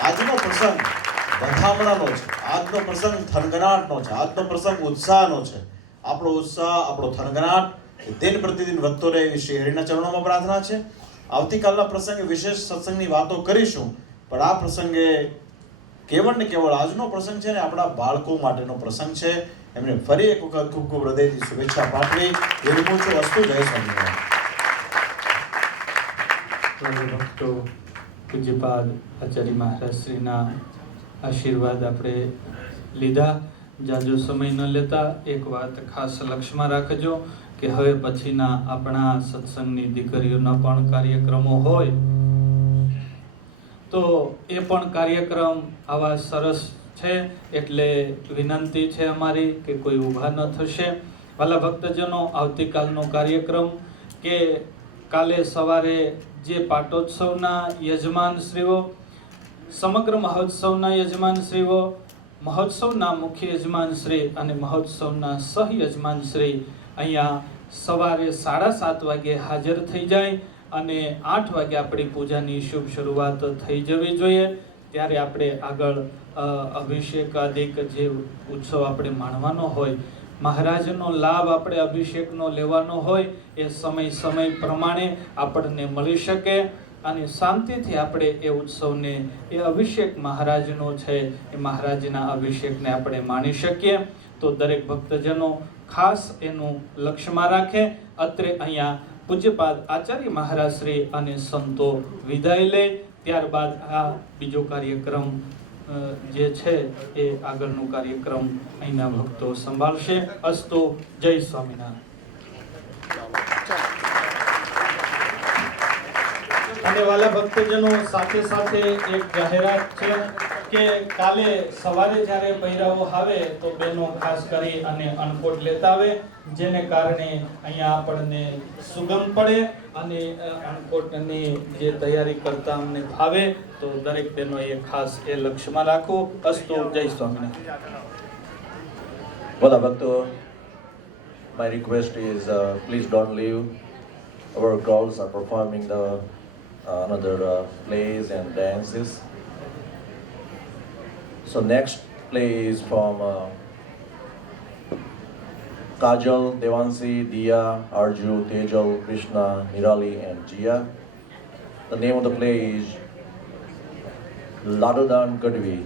આજનો પ્રસંગ વધામણાનો છે, આજનો પ્રસંગ થનગનાટનો છે, આજનો પ્રસંગ ઉત્સાહનો છે. આપણો ઉત્સાહ, આપણો થનગનાટ દિન પ્રતિદિન વધતો રહે એવી શ્રી હરિના ચરણોમાં પ્રાર્થના છે. આવતીકાલના પ્રસંગે વિશેષ સત્સંગની વાતો કરીશું, પણ આ પ્રસંગે કેવળ ને કેવળ આજનો પ્રસંગ છે ને આપણા બાળકો માટેનો પ્રસંગ છે. એમને ફરી એક વખત ખૂબ ખૂબ હૃદયથી શુભેચ્છા પાઠવી વિરમું છું. અસ્તુ. જય સ્વામિનારાયણ. ભક્તો, પૂજ્યપાદ આચાર્ય મહારાજ શ્રીના આશીર્વાદ આપણે લીધા. જાજો સમય ન લેતા એક વાત ખાસ લક્ષમાં રાખજો કે હવે પછીના આપણા સત્સંગની દીકરીઓના પણ કાર્યક્રમો હોય તો એ પણ કાર્યક્રમ આવા સરસ છે. એટલે વિનંતી છે અમારી કે કોઈ ઊભા ન થશે. વાલા ભક્તજનો, આવતીકાલનો કાર્યક્રમ કે કાલે સવારે જે પાટોત્સવના યજમાનશ્રીઓ, સમગ્ર મહોત્સવના યજમાનશ્રીઓ, મહોત્સવના મુખ્ય યજમાનશ્રી અને મહોત્સવના સહયજમાનશ્રી અહીંયા સવારે 7:30 વાગે હાજર થઈ જાય અને 8 વાગે આપણી પૂજાની શુભ શરૂઆત થઈ જવી જોઈએ. ત્યારે આપણે આગળ અભિષેક આદિક જે ઉત્સવ આપણે માણવાનો હોય મહારાજનો લાભ આપણે અભિષેકનો લેવાનો હોય એ સમય પ્રમાણે આપણને મળી શકે અને શાંતિથી આપણે એ ઉત્સવને, એ અભિષેક મહારાજનો છે, એ મહારાજના અભિષેકને આપણે માણી શકીએ. તો દરેક ભક્તજનો ખાસ એનું લક્ષ્યમાં રાખે. અત્રે અહીંયા પૂજ્યપાદ આચાર્ય મહારાજ શ્રી અને સંતો વિદાય લે. ત્યારબાદ આ બીજો કાર્યક્રમ જે છે એ આગળનો કાર્યક્રમ અહીંના ભક્તો સંભાળશે. અસ્તુ. જય સ્વામિનારાયણ. અને વાલા ભક્તજનો, સાથે સાથે એક જાહેરાત છે કે કાલે સવારે જ્યારે બૈરાઓ આવે તો બહેનો ખાસ કરી અને અન્નકોટ લેતા આવે, જેને કારણે અહીંયા આપણને સુગમ પડે અને અન્નકોટની જે તૈયારી કરતા અમને ભાવે. તો દરેક બહેનોએ ખાસ એ લક્ષ્યમાં રાખવું. અસ્તુ. જય Swaminarayan. Well, Bhakto, my request is please don't leave. Our girls are performing the another plays and dances. So next play is from Kajal, Devansi, Diya, Arju, Tejal, Krishna, Nirali and Jia. The name of the play is Ladodan Kadvi.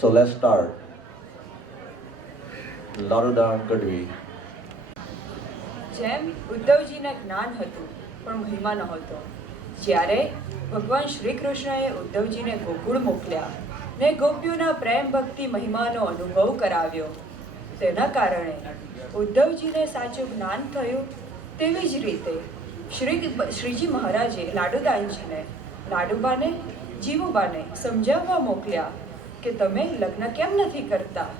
So let's start. Ladodan Kadvi. જેમ ઉદ્ધવજીને જ્ઞાન હતું પણ મહિમા નહોતો, જ્યારે ભગવાન શ્રી કૃષ્ણએ ઉદ્ધવજીને ગોકુળ મોકલ્યા ને ગોપીઓના પ્રેમ ભક્તિ મહિમાનો અનુભવ કરાવ્યો, તેના કારણે ઉદ્ધવજીને સાચું જ્ઞાન થયું. તેવી જ રીતે શ્રીજી મહારાજે લાડુદાનજીને, લાડુબાને, જીવુબાને સમજાવવા મોકલ્યા કે તમે લગ્ન કેમ નથી કરતા.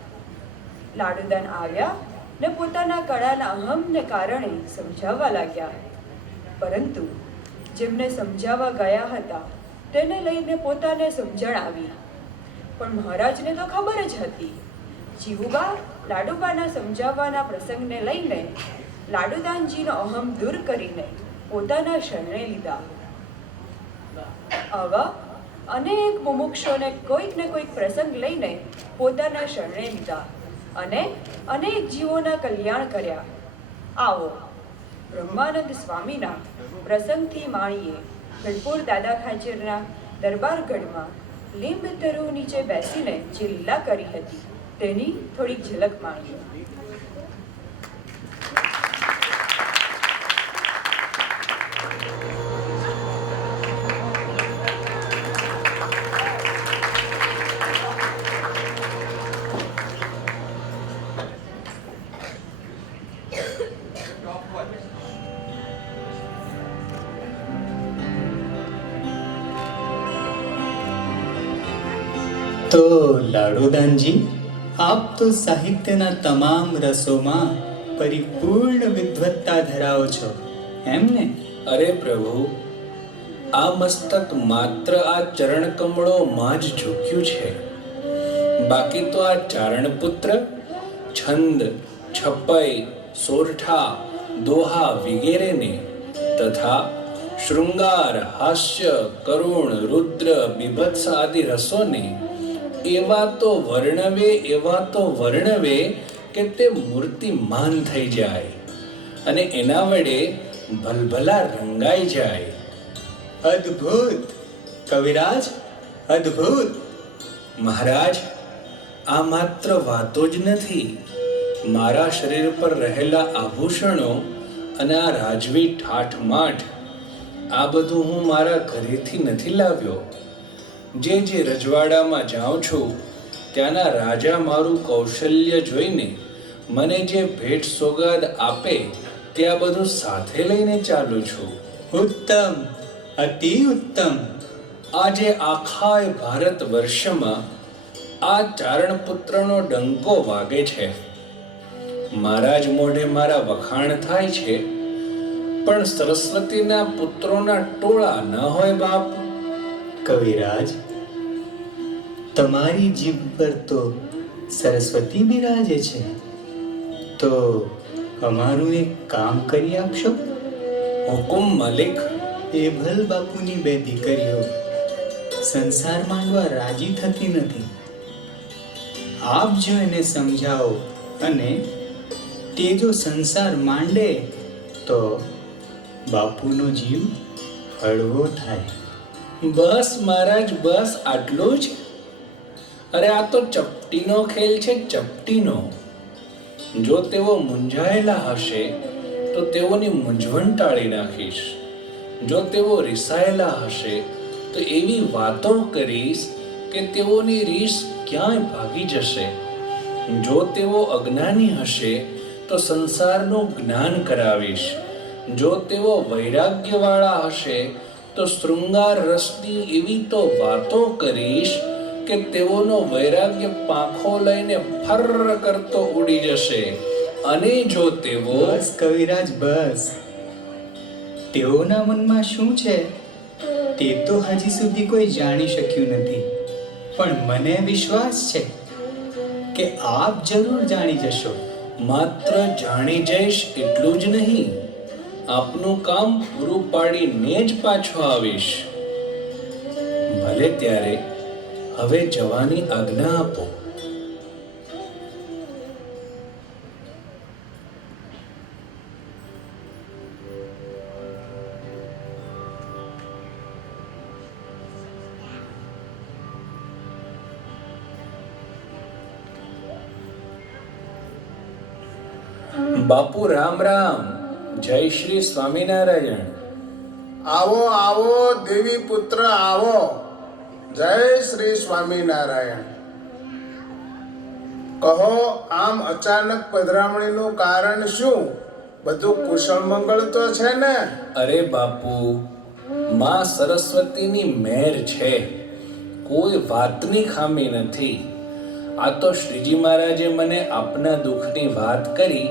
લાડુદાન આવ્યા ને પોતાના કળાના અહમને કારણે સમજાવવા લાગ્યા, પરંતુ જેમને સમજાવવા ગયા હતા તેને લઈને પોતાને સમજણ આવી. પણ મહારાજને તો ખબર જ હતી. જીવુબા લાડુબાના સમજાવવાના પ્રસંગને લઈને લાડુદાનજીનો અહમ દૂર કરીને પોતાના શરણે લીધા. આવા અનેક મુમુક્ષોને કોઈક ને કોઈક પ્રસંગ લઈને પોતાના શરણે લીધા અને અનેક જીવોના કલ્યાણ કર્યા. આવો બ્રહ્માનંદ સ્વામીના પ્રસંગથી માણીએ ગઢપુર દાદા ખાચરના દરબારગઢમાં લીંબ તરુ નીચે બેસીને જે લીલા કરી હતી તેની થોડીક ઝલક માણીએ. તો લાડુદાનજી, આપ તો સાહિત્યના તમામ રસોમાં પરિપૂર્ણ વિદ્વત્તા ધરાવો છો, એમ ને? અરે પ્રભુ, આ મસ્તક માત્ર આ ચરણ કમળોમાં જ ઝૂક્યું છે. બાકી તો આ ચારણપુત્ર છંદ, છપઈ, સોરઠા, દોહા વગેરેને તથા શૃંગાર, હાસ્ય, કરુણ, રુદ્ર, બીભત્સ આદિ રસોને એવા તો વર્ણવે કે તે મૂર્તિમાન થઈ જાય અને એના વડે ભલભલા રંગાઈ જાય. અદ્ભુત કવિરાજ, અદ્ભુત. મહારાજ, આ માત્ર વાતો જ નથી. મારા શરીર પર રહેલા આભૂષણો અને આ રાજવી ઠાઠમાઠ, આ બધું હું મારા ઘરેથી નથી લાવ્યો. જે રજવાડામાં જાઉં છું ત્યાંના રાજા મારું કૌશલ્ય જોઈને મને જે ભેટ સોગાદ આપે તે આ બધું સાથે લઈને ચાલું છું. ઉત્તમ, અતિ ઉત્તમ. આજે આખા ભારત વર્ષમાં આ ચારણપુત્રનો ડંકો વાગે છે. મારા જ મોઢે મારા વખાણ થાય છે, પણ સરસ્વતીના પુત્રોના ટોળા ન હોય બાપ. કવિરાજ, તમારી જીભ પર તો સરસ્વતી બિરાજે છે, તો અમારું એક કામ કરી આપશો? હુકુમ માલિક. એ ભલ બાપુની બે દીકરીઓ સંસાર માંડવા રાજી થતી નથી. આપ જો એને સમજાવો અને તે જો સંસાર માંડે તો બાપુનો જીવ હળવો થાય. બસ મહારાજ, બસ આટલું જ. અરે આ તો ચપટીનો ખેલ છે, ચપટીનો. જો તેઓ મૂંઝાયેલા હશે તો તેઓની મૂંઝવણ ટાળી નાખીશ. જો તેઓ રીસાયેલા હશે તો એવી વાતો કરીશ કે તેઓની રીસ ક્યાંય ભાગી જશે. જો તેઓ અજ્ઞાની હશે તો સંસારનું જ્ઞાન કરાવીશ. જો તેઓ વૈરાગ્યવાળા હશે તો શૃંગાર રસની એવી તો વાતો કરીશ કે તેઓનો વૈરાગ્ય પાંખો લઈને ફર કરતો ઉડી જશે. અને જો તેઓ બસ કવિરાજ, બસ. તેઓના મનમાં શું છે તે તો હજી સુધી કોઈ જાણી શક્યું નથી, પણ મને વિશ્વાસ છે કે આપ જરૂર જાણી જશો. માત્ર જાણી જઈશ એટલું જ નહીં, આપનું કામ પૂરું પાડીને જ પાછો આવીશ. ભલે ત્યારે હવે જવાની આજ્ઞા આપો. બાપુ રામ રામ. જય શ્રી સ્વામિનારાયણ. આવો આવો દેવી પુત્ર આવો. જય શ્રી સ્વામિનારાયણ. કહો, આમ અચાનક પધરામણીનું કારણ શું? બધું કુશળ મંગળ તો છે ને? અરે બાપુ, માં સરસ્વતીની મહેર છે, કોઈ વાતની ખામી નથી. આ તો શ્રીજી મહારાજે મને આપના દુઃખની વાત કરી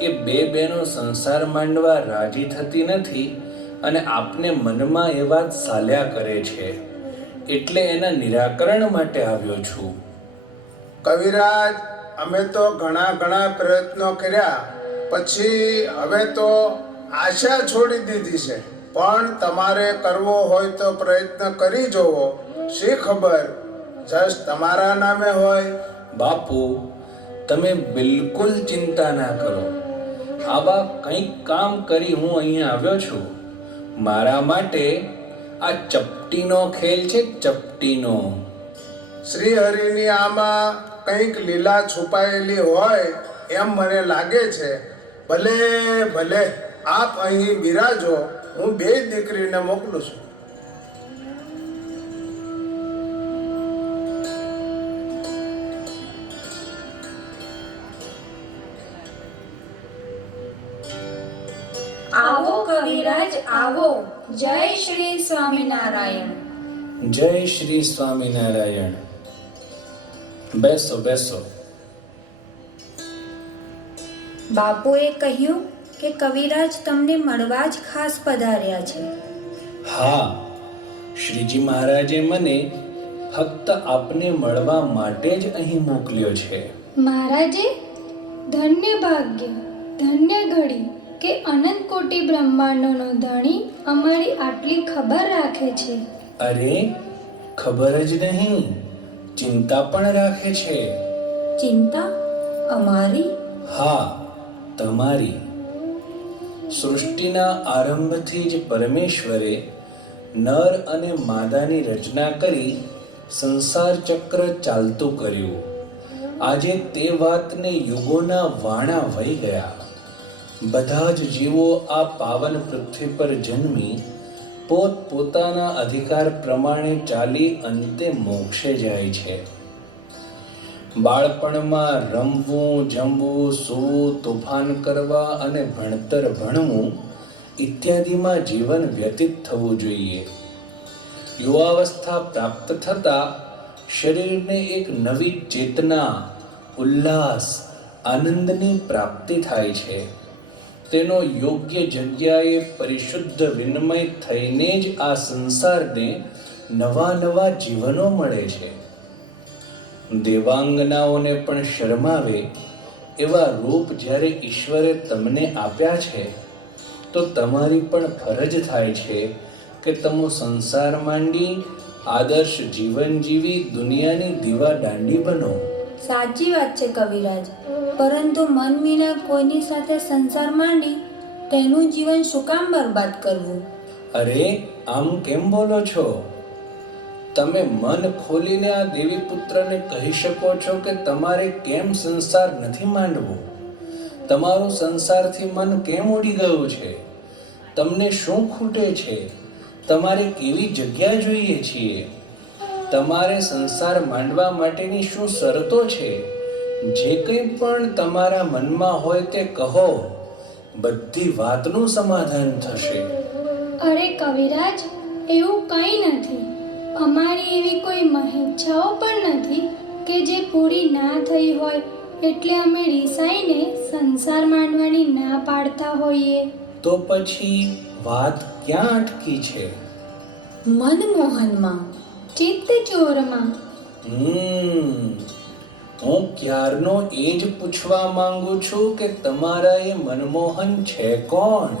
કે બે બહેનો સંસાર માંડવા રાજી થતી નથી અને આપને મનમાં એ વાત સાલ્યા કરે છે, એટલે એના નિરાકરણ માટે આવ્યો છું. કવિરાજ, અમે તો ઘણા પ્રયત્નો કર્યા, પછી હવે તો આશા છોડી દીધી છે. પણ તમારે કરવો હોય તો પ્રયત્ન કરી જોવો. શી ખબર જશ તમારા નામે હોય. બાપુ, તમે બિલકુલ ચિંતા ના કરો. આવા કંઈક કામ કરી હું અહીંયા આવ્યો છું. મારા માટે આ ચપટીનો ખેલ છે, ચપટીનો. શ્રી હરિની આમાં કંઈક લીલા છુપાયેલી હોય એમ મને લાગે છે. ભલે ભલે, આપ અહીં બિરાજો, હું બે દીકરીને મોકલું છું. આવો કવિરાજ આવો. જય શ્રી સ્વામિનારાયણ. જય શ્રી સ્વામિનારાયણ. બેસો બેસો. બાપુએ કહ્યું કે કવિરાજ તમને મળવા જ ખાસ પધાર્યા છે. હા, શ્રીજી મહારાજે મને ફક્ત આપને મળવા માટે જ અહીં મોકલ્યો છે. મહારાજે ધન્ય ભાગ્ય, ધન્ય ઘડી કે અનંત કોટી બ્રહ્માંડોનો ધણી અમારી આટલી ખબર રાખે છે. અરે, ખબર જ નહીં, ચિંતા પણ રાખે છે. ચિંતા અમારી? હા, તમારી. સૃષ્ટિના આરંભથી જ પરમેશ્વરે નર અને માદાની રચના કરી સંસાર ચક્ર ચાલતું કર્યું. આજે તે વાતને યુગોના વાણા વહી ગયા. બધા જ જીવો આ પાવન પૃથ્વી પર જન્મી પોતપોતાના અધિકાર પ્રમાણે ચાલી અંતે મોક્ષે જાય છે. બાળપણમાં રમવું, જમવું, સૂવું, તોફાન કરવા અને ભણતર ભણવું ઇત્યાદિમાં જીવન વ્યતીત થવું જોઈએ. યુવાવસ્થા પ્રાપ્ત થતાં શરીરને એક નવી ચેતના, ઉલ્લાસ, આનંદની પ્રાપ્તિ થાય છે. તેનો યોગ્ય જગ્યાએ પરિશુદ્ધ વિનિમય થઈને જ આ સંસારને નવા નવા જીવનો મળે છે. દેવાંગનાઓને પણ શરમાવે એવા રૂપ જ્યારે ઈશ્વરે તમને આપ્યા છે તો તમારી પણ ફરજ થાય છે કે તમે સંસાર માંડી આદર્શ જીવન જીવી દુનિયાની દીવા દાંડી બનો. સાચી વાત છે કવિરાજ, પરંતુ મન વિના કોઈની સાથે સંસાર માંડી તેનું જીવન શું કામ બરબાદ કરવું? અરે આમ કેમ બોલો છો? તમે મન ખોલીને આ દેવી પુત્રને કહી શકો છો કે તમારે કેમ સંસાર નથી માંડવો? તમારું સંસારથી મન કેમ ઉડી ગયું છે? તમને શું ખૂટે છે? તમારે કેવી જગ્યા જોઈએ છીએ? તમારે સંસાર માંડવા માટેની શું શરતો છે? જે કંઈ પણ તમારા મનમાં હોય તે કહો, બધી વાતનું સમાધાન થશે. અરે કવિરાજ, એવું કંઈ નથી. અમારી એવી કોઈ મહેચ્છાઓ પણ નથી કે જે પૂરી ના થઈ હોય એટલે અમે રીસાઈને સંસાર માંડવાની ના પાડતા હોઈએ. તો પછી વાત ક્યાં અટકી છે? મનમોહનમાં, ચિત્તચોરમાં. હું ક્યારનો એ જ પૂછવા માંગુ છું કે તમારા એ મનમોહન છે કોણ?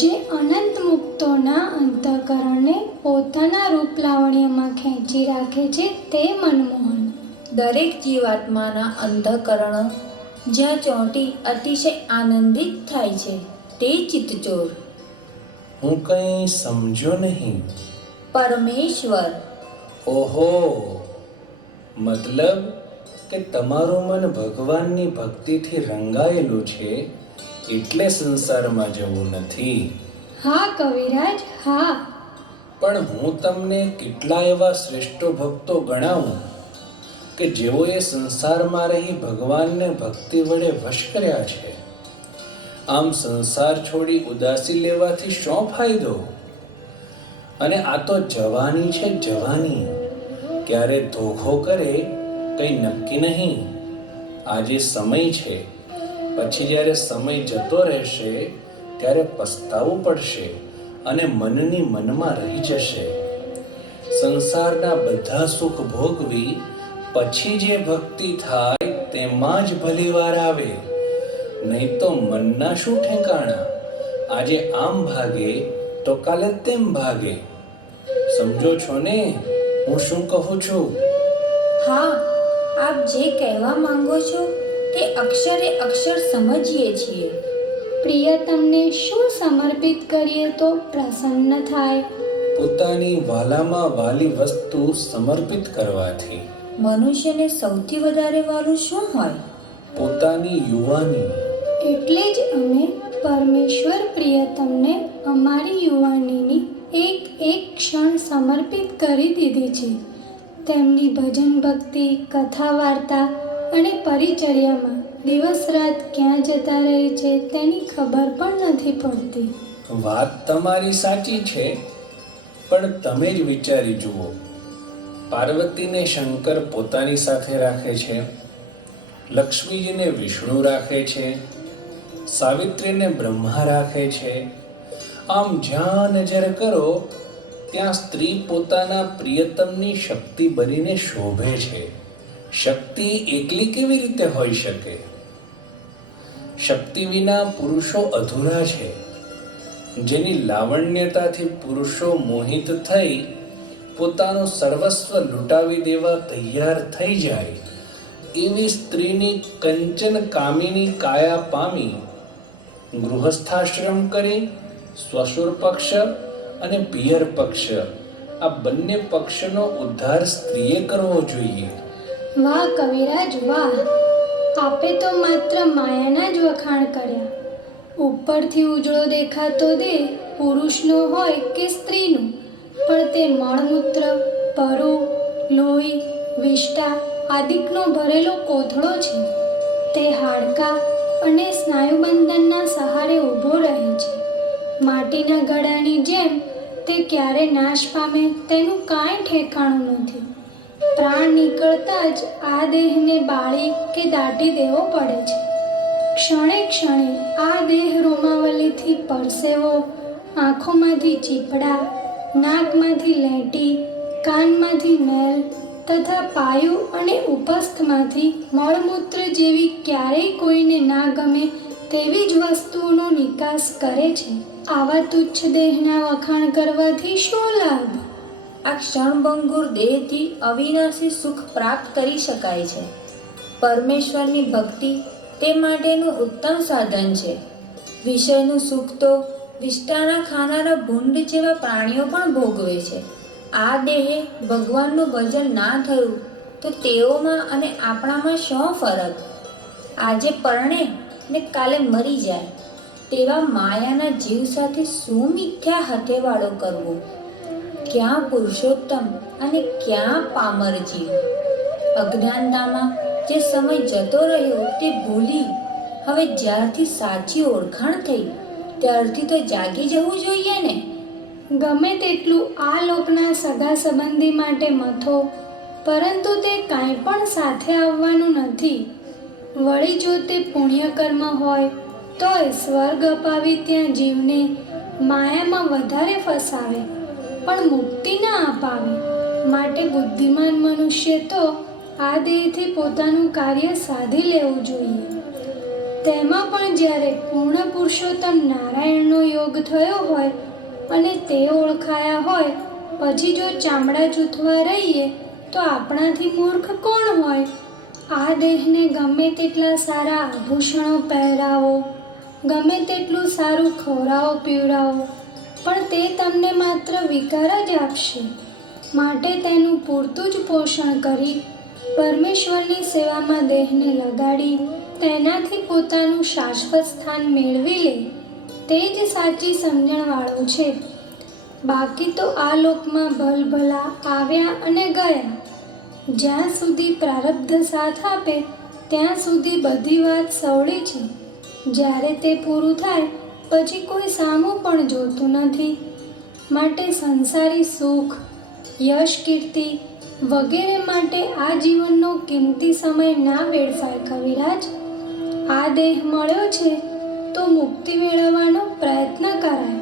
જે અનંત મુક્તોના અંતઃકરણને પોતાના રૂપ લાવણ્યમાં ખેંચી રાખે છે તે મનમોહન. દરેક જીવાત્માના અંતઃકરણ જ્યાં ચોંટી અતિશય આનંદિત થાય છે તે ચિત્તચોર. હું કંઈ સમજો નહીં. પરમેશ્વર. ઓહો, મતલબ કે તમારું મન ભગવાનની ભક્તિથી રંગાયેલું છે એટલે સંસારમાં જવું નથી. હા કવિરાજ, હા. પણ હું તમને કેટલા એવા શ્રેષ્ઠ ભક્તો ગણાવું કે જેઓએ સંસારમાં રહી ભગવાનને ભક્તિ વડે વશ કર્યા છે. આમ સંસાર છોડી ઉદાસી લેવાથી શું ફાયદો? અને આ તો જવાની છે, જવાની. ક્યારે ધોખો કરે કંઈ નક્કી નહીં. આજે સમય છે, પછી જ્યારે સમય જતો રહેશે ત્યારે પસ્તાવું પડશે અને મનની મનમાં રહી જશે. સંસારના બધા સુખ ભોગવી પછી જે ભક્તિ થાય તેમાં જ ભલીવાર આવે, નહીં તો મનના શું ઠેકાણા? આજે આમ ભાગે તો કાલે તેમ ભાગે. સમજો છો ને હું શું કહું છું? હા, આપ જે કહેવા માંગો છો તે અક્ષરે અક્ષર સમજીએ છીએ. પ્રિયતમને શું સમર્પિત કરીએ તો પ્રસન્ન થાય? પોતાની વાલામાં વાલી વસ્તુ સમર્પિત કરવાથી. મનુષ્યને સૌથી વધારે વાલું શું હોય? પોતાની યુવાની. એટલે જ અમે પરમેશ્વર પ્રિયતમને અમારી યુવાનીની એક એક ક્ષણ સમર્પિત કરી દીધી છે. તેમની ભજન ભક્તિ, કથા વાર્તા અને પરિચર્યામાં દિવસ રાત ક્યાં જતા રહે છે તેની ખબર પણ નથી પડતી. વાત તમારી સાચી છે, પણ તમે જ વિચારી જુઓ. પાર્વતીને શંકર પોતાની સાથે રાખે છે, લક્ષ્મીજીને વિષ્ણુ રાખે છે, સાવિત્રીને બ્રહ્મા રાખે છે. આમ જ્યાં નજર કરો ત્યાં સ્ત્રી પોતાના પ્રિયતમની શક્તિ બનીને શોભે છે. શક્તિ એકલી કેવી રીતે હોઈ શકે? શક્તિ વિના પુરુષો અધૂરા છે. જેની લાવણ્યતાથી પુરુષો મોહિત થઈ પોતાનું સર્વસ્વ લૂંટાવી દેવા તૈયાર થઈ જાય એવી સ્ત્રીની કંચન કામિની કાયા પામી ગૃહસ્થાશ્રમ કરી સ્વશુર પક્ષ અને પિયર પક્ષ આ બંને પક્ષનો ઉદ્ધાર સ્ત્રીએ કરવો જોઈએ. વાહ કવિરાજ વાહ, આપે તો માત્ર માયાના જ વખાણ કર્યા. ઉપરથી ઉજળો દેખાતો દેહ પુરુષનો હોય કે સ્ત્રીનો, પણ તે મળમૂત્ર, પરુ, લોહી, વિષ્ટા આદિકનો ભરેલો કોથળો છે. તે હાડકાં અને સ્નાયુબંધનના સહારે ઊભો રહે છે. માટીના ઘડાની જેમ તે ક્યારે નાશ પામે તેનું કાંઈ ઠેકાણું નથી. પ્રાણ નીકળતા જ આ દેહને બાળી કે દાટી દેવો પડે છે. ક્ષણે ક્ષણે આ દેહ રોમાવલીથી પરસેવો, આંખોમાંથી ચીપડા, નાકમાંથી લેંટી, કાનમાંથી મેલ તથા પાયુ અને ઉપસ્થમાંથી મળમૂત્ર જેવી ક્યારેય કોઈને ના ગમે તેવી જ વસ્તુઓનો નિકાસ કરે છે. આવા તુચ્છ દેહના વખાણ કરવાથી શું લાભ? આ ક્ષણભંગુર દેહથી અવિનાશી સુખ પ્રાપ્ત કરી શકાય છે. પરમેશ્વરની ભક્તિ તે માટેનું ઉત્તમ સાધન છે. વિષયનું સુખ તો વિષ્ટાના ખાનારા ભૂંડ જેવા પ્રાણીઓ પણ ભોગવે છે. આ દેહે ભગવાનનું ભજન ના થયું તો તેઓમાં અને આપણામાં શું ફરક? આજે પરણે ને કાલે મરી જાય તેવા માયાના જીવ સાથે શું મિથ્યા હથેવાળો કરવો? ક્યાં પુરુષોત્તમ અને ક્યાં પામર જીવ? અજ્ઞાનતામાં જે સમય જતો રહ્યો તે ભૂલી હવે જ્યારથી સાચી ઓળખાણ થઈ ત્યારથી તો જાગી જવું જોઈએ ને. ગમે તેટલું આ લોકના સગા સંબંધી માટે મથો, પરંતુ તે કાંઈ પણ સાથે આવવાનું નથી. વળી જો તે પુણ્યકર્મ હોય તોય સ્વર્ગ અપાવી ત્યાં જીવને માયામાં વધારે ફસાવે પણ મુક્તિ ના અપાવે. માટે બુદ્ધિમાન મનુષ્ય તો આ દેહથી પોતાનું કાર્ય સાધી લેવું જોઈએ. તેમાં પણ જ્યારે પૂર્ણ પુરુષોત્તમ નારાયણનો યોગ થયો હોય અને તે ઓળખાયા હોય પછી જો ચામડા ચૂથવા રહીએ તો આપણાથી મૂર્ખ કોણ હોય? આ દેહને ગમે તેટલા સારા આભૂષણો પહેરાવો, ગમે તેટલું સારું ખવડાવો પીવડાવો, પણ તે તમને માત્ર વિકાર જ આપશે. માટે તેનું પૂરતું જ પોષણ કરી પરમેશ્વરની સેવામાં દેહને લગાડી તેનાથી પોતાનું શાશ્વત સ્થાન મેળવી લે તે જ સાચી સમજણવાળો છે. બાકી તો આ લોકમાં ભલભલા આવ્યા અને ગયા. જ્યાં સુધી પ્રારબ્ધ સાથ આપે ત્યાં સુધી બધી વાત સવળી છે. જ્યારે તે પૂરું થાય પછી કોઈ સામું પણ જોતું નથી. માટે સંસારી સુખ, યશ, કીર્તિ વગેરે માટે આ જીવનનો કિંમતી સમય ના વેડફાય કવિરાજ. આ દેહ મળ્યો છે તો મુક્તિ મેળવવાનો પ્રયત્ન કરાય,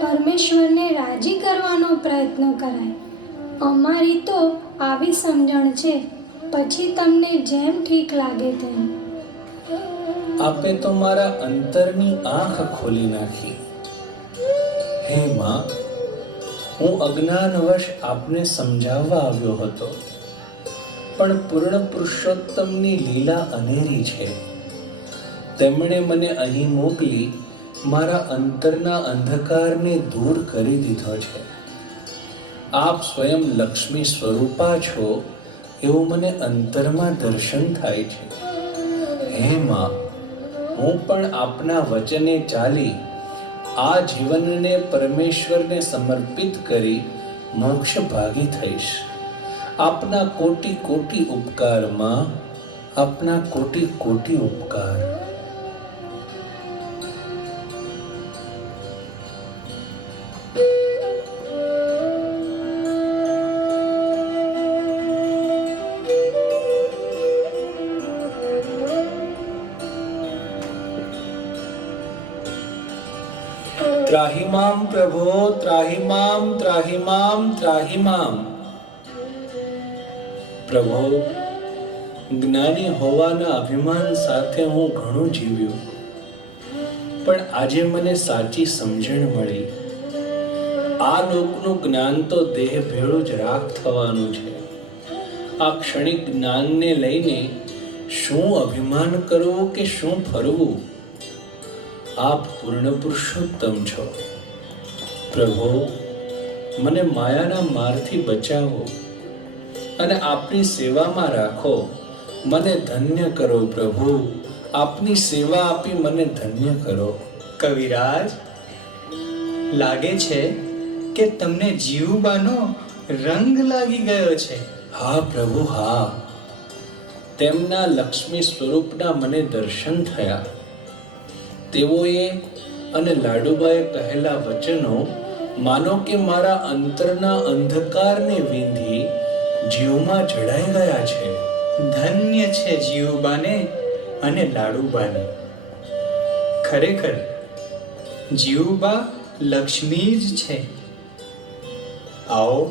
પરમેશ્વરને રાજી કરવાનો પ્રયત્ન કરાય. અમારી તો આવી સમજણ છે. પછી તમને જેમ ઠીક લાગે તેમ. આપે તો મારા અંતરની આંખ ખોલી નાખી. હે માં, હું અજ્ઞાનવશ આપને સમજાવવા આવ્યો હતો, પણ પૂર્ણ પુરુષોત્તમની લીલા અનેરી છે. તેમણે મને અહીં મોકલી મારા અંતરના અંધકારને દૂર કરી દીધો છે. આપ સ્વયં લક્ષ્મી સ્વરૂપા છો એવું મને અંતરમાં દર્શન થાય છે. હે માં, હું પણ આપના વચને ચાલી આ જીવનને પરમેશ્વરને સમર્પિત કરી મોક્ષ ભાગી થઈશ. આપના કોટી કોટી ઉપકારમાં, આપના કોટી કોટી ઉપકાર. ત્રાહિમામ પ્રભો, ત્રાહિમામ, ત્રાહિમામ, ત્રાહિમામ. પ્રભો, જ્ઞાની હોવાના અભિમાન સાથે હું ઘણું જીવ્યો, પણ આજે મને સાચી સમજણ મળી. આ લોકનું જ્ઞાન તો દેહ ભેળું જ રાખ થવાનું છે. આ ક્ષણિક જ્ઞાનને લઈને શું અભિમાન કરવું કે શું ફરવું? આપ પૂર્ણ પુરુષોત્તમ છો. પ્રભુ, મને માયાના મારથી બચાવો અને આપની સેવામાં રાખો. મને ધન્ય કરો પ્રભુ, આપની સેવા આપી મને ધન્ય કરો. કવિરાજ, લાગે છે કે તમને જીવબાનો રંગ લાગી ગયો છે. હા પ્રભુ, હા. તેમના લક્ષ્મી સ્વરૂપના મને દર્શન થયા. તેઓએ અને લાડુબાએ કહેલા વચનો માનો કે મારા અંતરના અંધકારને વીંધી જીવમાં જડાઈ ગયા છે. ધન્ય છે જીવબાને અને લાડુબાને. ખરેખર જીવબા લક્ષ્મી જ છે. આવો,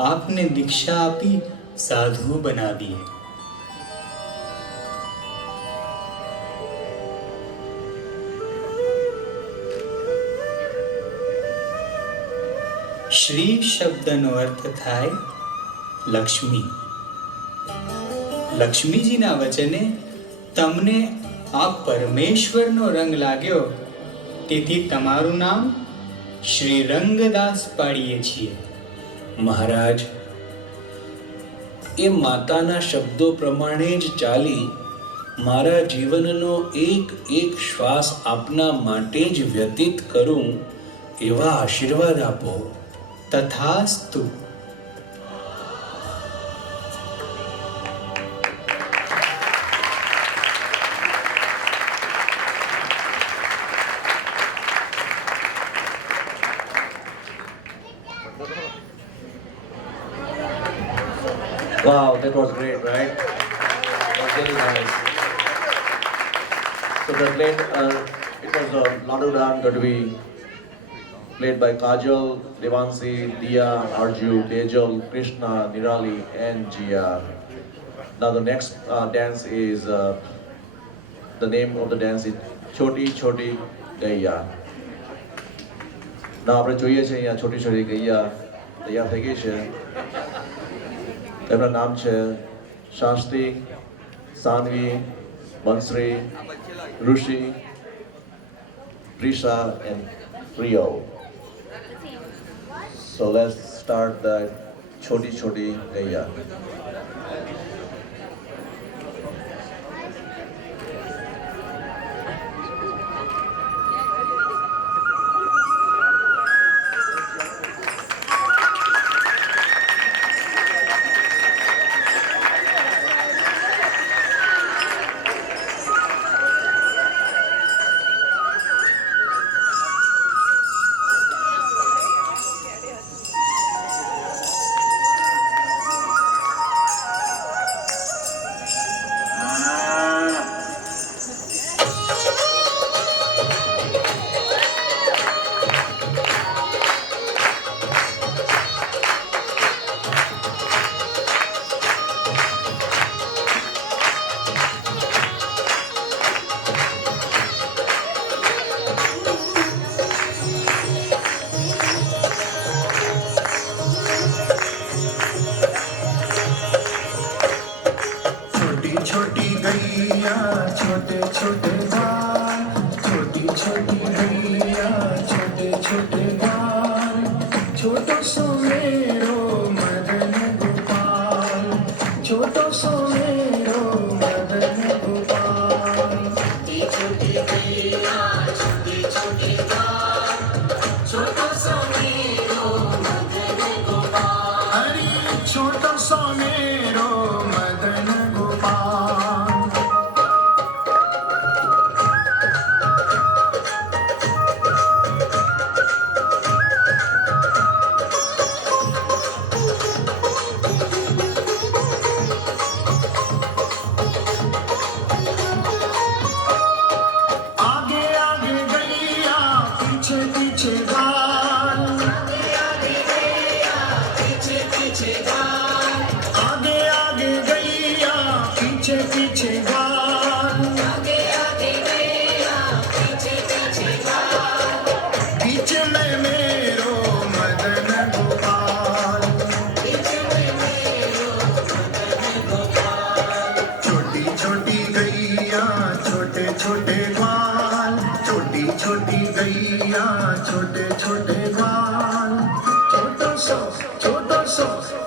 આપને દીક્ષા આપી સાધુ બનાવીએ. શ્રી શબ્દનો અર્થ થાય લક્ષ્મી. લક્ષ્મીજીના વચને તમને આ પરમેશ્વરનો રંગ લાગ્યો, તેથી તમારું નામ શ્રી રંગદાસ પાડીએ છીએ. મહારાજ, એ માતાના શબ્દો પ્રમાણે જ ચાલી મારા જીવનનો એક એક શ્વાસ આપના માટે જ વ્યતીત કરું એવા આશીર્વાદ આપો. તથાસ્તુ. Wow, that was great, right? That was very nice. So that played, it was Ladudan Gadvi, played by Kajal, Devansi, Dia, Arju, Tejal, Krishna, Nirali, and Jia. Now the next dance is, the name of the dance is Choti Choti Gaiya. Now આપણે જોઈએ છે અહીંયા છોટી છોટી ગૈયા તૈયાર થઈ ગઈ છે. તેમના નામ છે શાસ્ત્રી, સાનવી, બંસરી, ઋષિ, Prisha, and Rio. So let's start the Choti Choti Gaiya.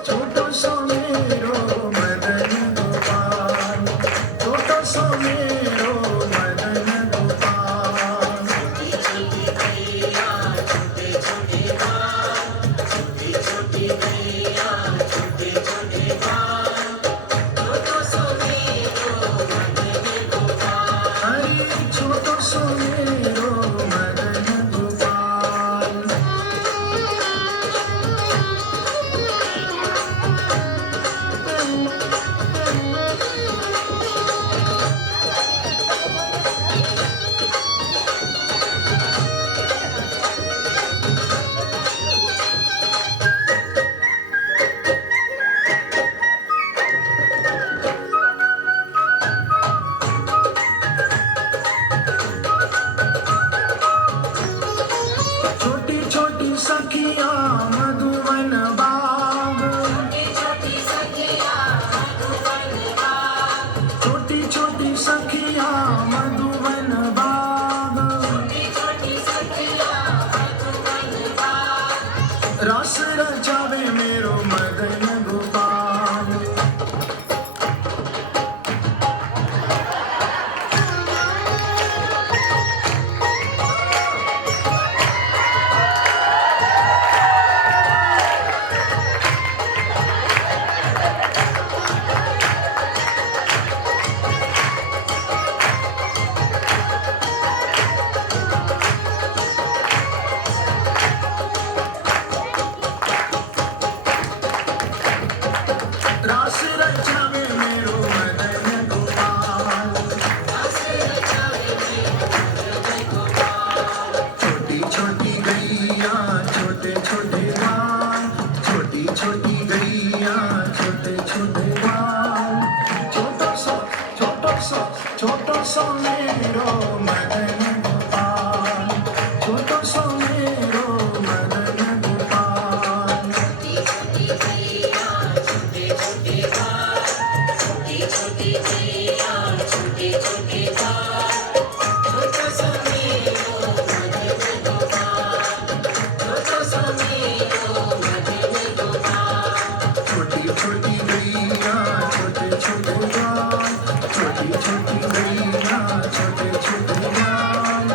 छोटो सो मेरो मदन गोपाल, छोटो छोटो सो मेरो मदन गोपाल, छोटो सो मेरो मदन गोपाल। छोटी छोटी मैया छोटे छोटे बाल, छोटी छोटी मैया छोटे छोटे बाल, छोटो सो मेरो मदन गोपाल, छोटो सो मेरो मदन गोपाल। छोटी छोटी मैया छोटे छोटे बाल, छोटी छोटी मैया छोटे छोटे बाल,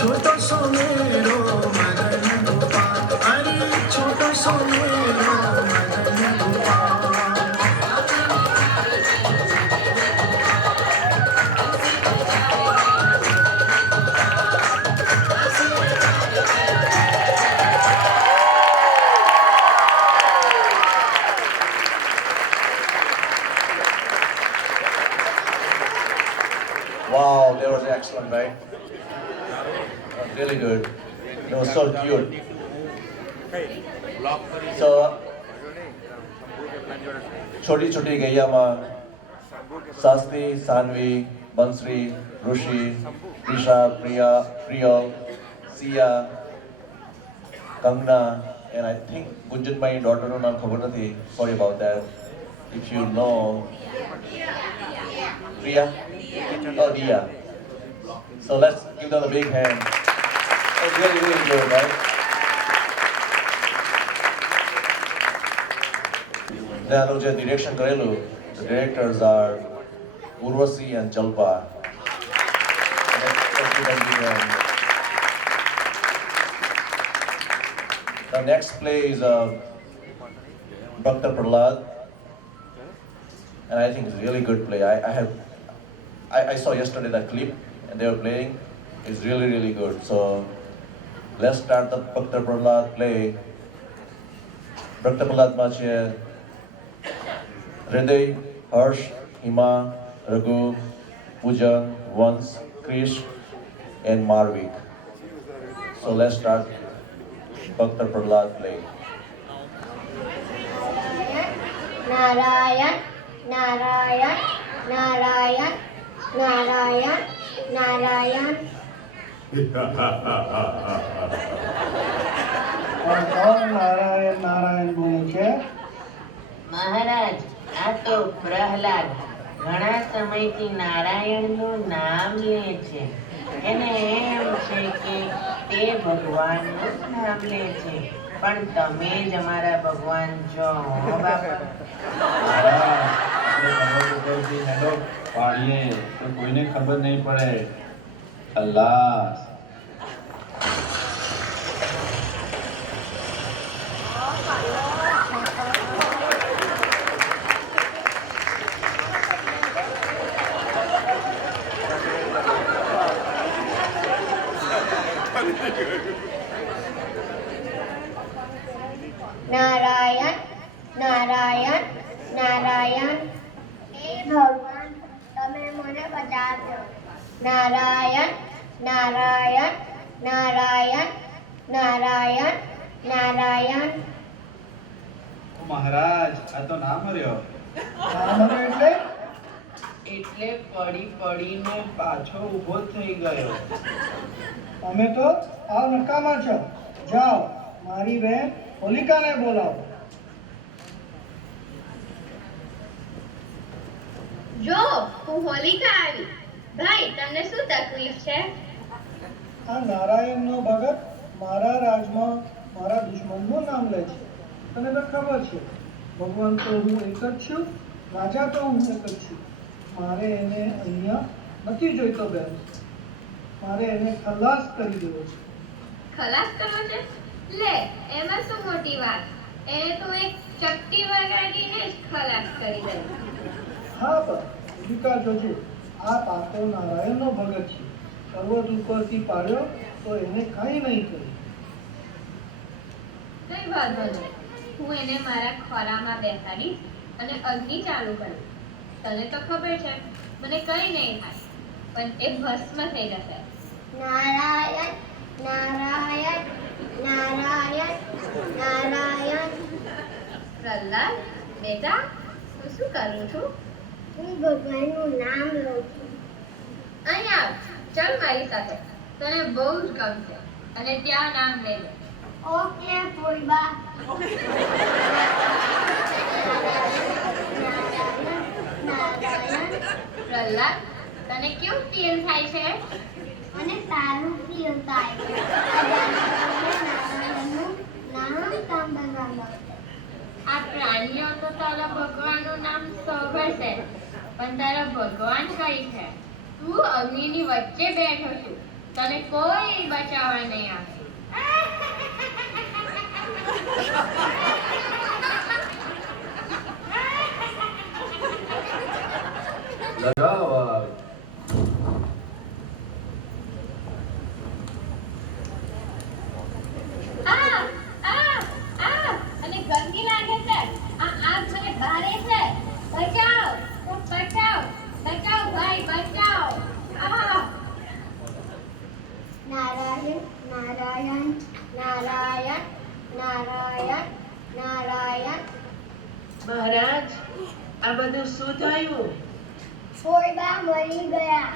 छोटो सो मेरो मदन गोपाल, अरे छोटो सो मेरो Madan Gopal. Wow, that was excellent, right? Really good. It was so cute. So, छोटी छोटी गैया माँ, सास्ती, सानवी, बंसरी, ऋषि, त्रिशा, प्रिया, Priyal, Siya, Kangana, and I think Gunjan my daughter નું નામ ખબર નથી. Sorry about that. If you know, Priya. Oh, Dia. So let's give them a big hand. It's really, really good, right? Then આનું જે ડિરેક્શન કરેલું, the directors are Urvasi and Jalpa. Let's give them a big hand. The next play is Bhakta Prahlad, and I think it's a really good play. I saw yesterday that clip and they were playing. It's really, really good. So let's start the Bhakta Prahlad play. Bhakta Prahlad માં છે હૃદય, હર્ષ, હિમા, રઘુ, પૂજન, વંશ, Krish and Marvik. So let's start Bhakta Prahlad play. Narayan Narayan Narayan Narayan Narayan. Narayan Narayan બોલે છે? મહારાજ, આ તો પ્રહલાદ ઘણા સમયથી નારાયણનું નામ લે છે. એને એમ છે કે તે ભગવાનનું નામ લે છે, પણ તમે જ અમારા ભગવાન છો બાપા. પાડીએ તો કોઈને ખબર નહીં પડે. ખલાસ. नारायण नारायण नारायण। हे भगवान, તમે મને બચાવ્યો। નારાયણ નારાયણ નારાયણ નારાયણ નારાયણ। મહારાજ, આ તો ના મર્યો. એટલે પડી પડીને પાછો ઊભો થઈ ગયો. અમે તો આ નકામા છો. જાઓ, મારી બહેન હોલિકાને બોલાવો. જો હું હોલિકા આવી। ભાઈ, તમને શું તકલીફ છે? આ નારાયણનો ભગત મારા રાજમાં મારા દુશ્મનનું નામ લે છે. તને તો ખબર છે, ભગવાન તો હું એક જ છું, રાજા તો હું એક જ છું. મારે એને અહીંયા નથી જોઈતો બેન. મારે એને ખલાસ કરી દેવો છે. ખલાસ કરવો છે? લે, એમાં શું મોટી વાત? એને તો એક ચપટી વગાડીને જ ખલાસ કરી દે। હા, પણ હોલિકા જોજે, આ પાકો નારાયણનો ભગત છે. પર્વત ઉપરથી પાડ્યો તો એને કાંઈ નહીં કર્યું. કઈ વાંધો નહીં, હું એને મારા ખોરામાં બેસાડીશ અને અગ્નિ ચાલુ કરીશ. તને તો ખબર છે, મને કઈ નહીં થાય, પણ એ ભસ્મ થઈ જશે। નારાયણ નારાયણ નારાયણ નારાયણ। પ્રહલાદ બેટા, હું શું કરું છું? હું ભગવાનનું નામ લઉં છું। ચાલ મારી સાથે, તને બહુ જ ગમશે અને ત્યાં નામ લેજે. ઓકે ફોઈબા. પ્રહલાદ, તને કેવું ફીલ થાય છે? મને સારું ફીલ થાય છે. નારાયણનું નામ સાંભળવામાં આ પ્રાણીઓ તો તારા ભગવાનનું નામ સાંભળશે, પણ તારા ભગવાન કઈ છે? તું અગ્નિની વચ્ચે બેઠો છું, તને કોઈ બચાવવા નહીં આવે. અને ગંદી લાગે છે. આ આગ મને ભારે છે. બચાવ, બચાવ, બચાવ ભાઈ, બચાવ. નારાયણ, નારાયણ, નારાયણ, નારાયણ, નારાયણ. મહારાજ, આ બધું શું થયું? ફોઈબા મરી ગયા.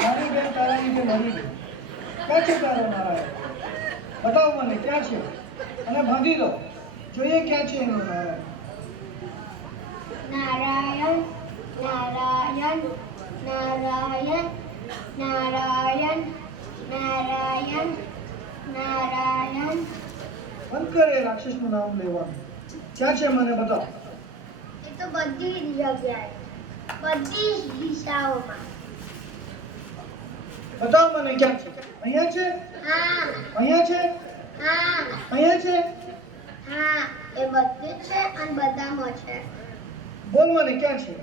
મારી બેન તારા લીધે મરી ગઈ. ક્યાં છે તારો નારાયણ? બતાવ મને ક્યાં છે, અને ભાગી લો, જોઈએ ક્યાં છે એનો નારાયણ. નારાયણ, નારાયણ, નારાયણ, નારાયણ, નારાયણ, નારાયણ. બંધ કરે રાક્ષસનું નામ લેવાનું. ક્યાં છે મને બતાવ. એ તો બધી જ જગ્યાએ, બધી જ દિશાઓમાં. બતાવ મને ક્યાં છે. અહીંયા છે, હા, અહીંયા છે, હા, અહીંયા છે. હા, એ બધે જ છે અને બધામાં છે. બોલ મને ક્યાં છે.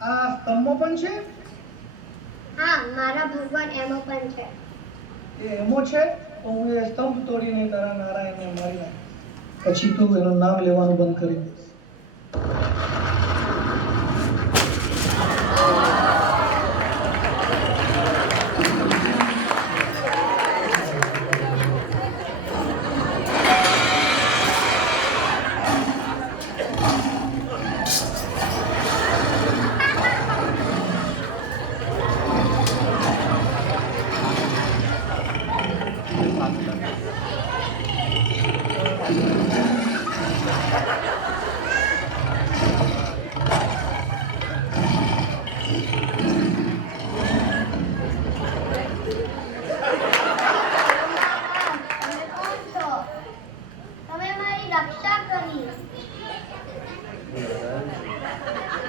આ સ્તંભમાં પણ છે. હા, મારા ભગવાન એમાં પણ છે. એ એમો છે તો હું એ સ્તંભ તોડીને તારા નારાયણને મારી નાખ. પછી તું એનું નામ લેવાનું બંધ કરી દઈશ.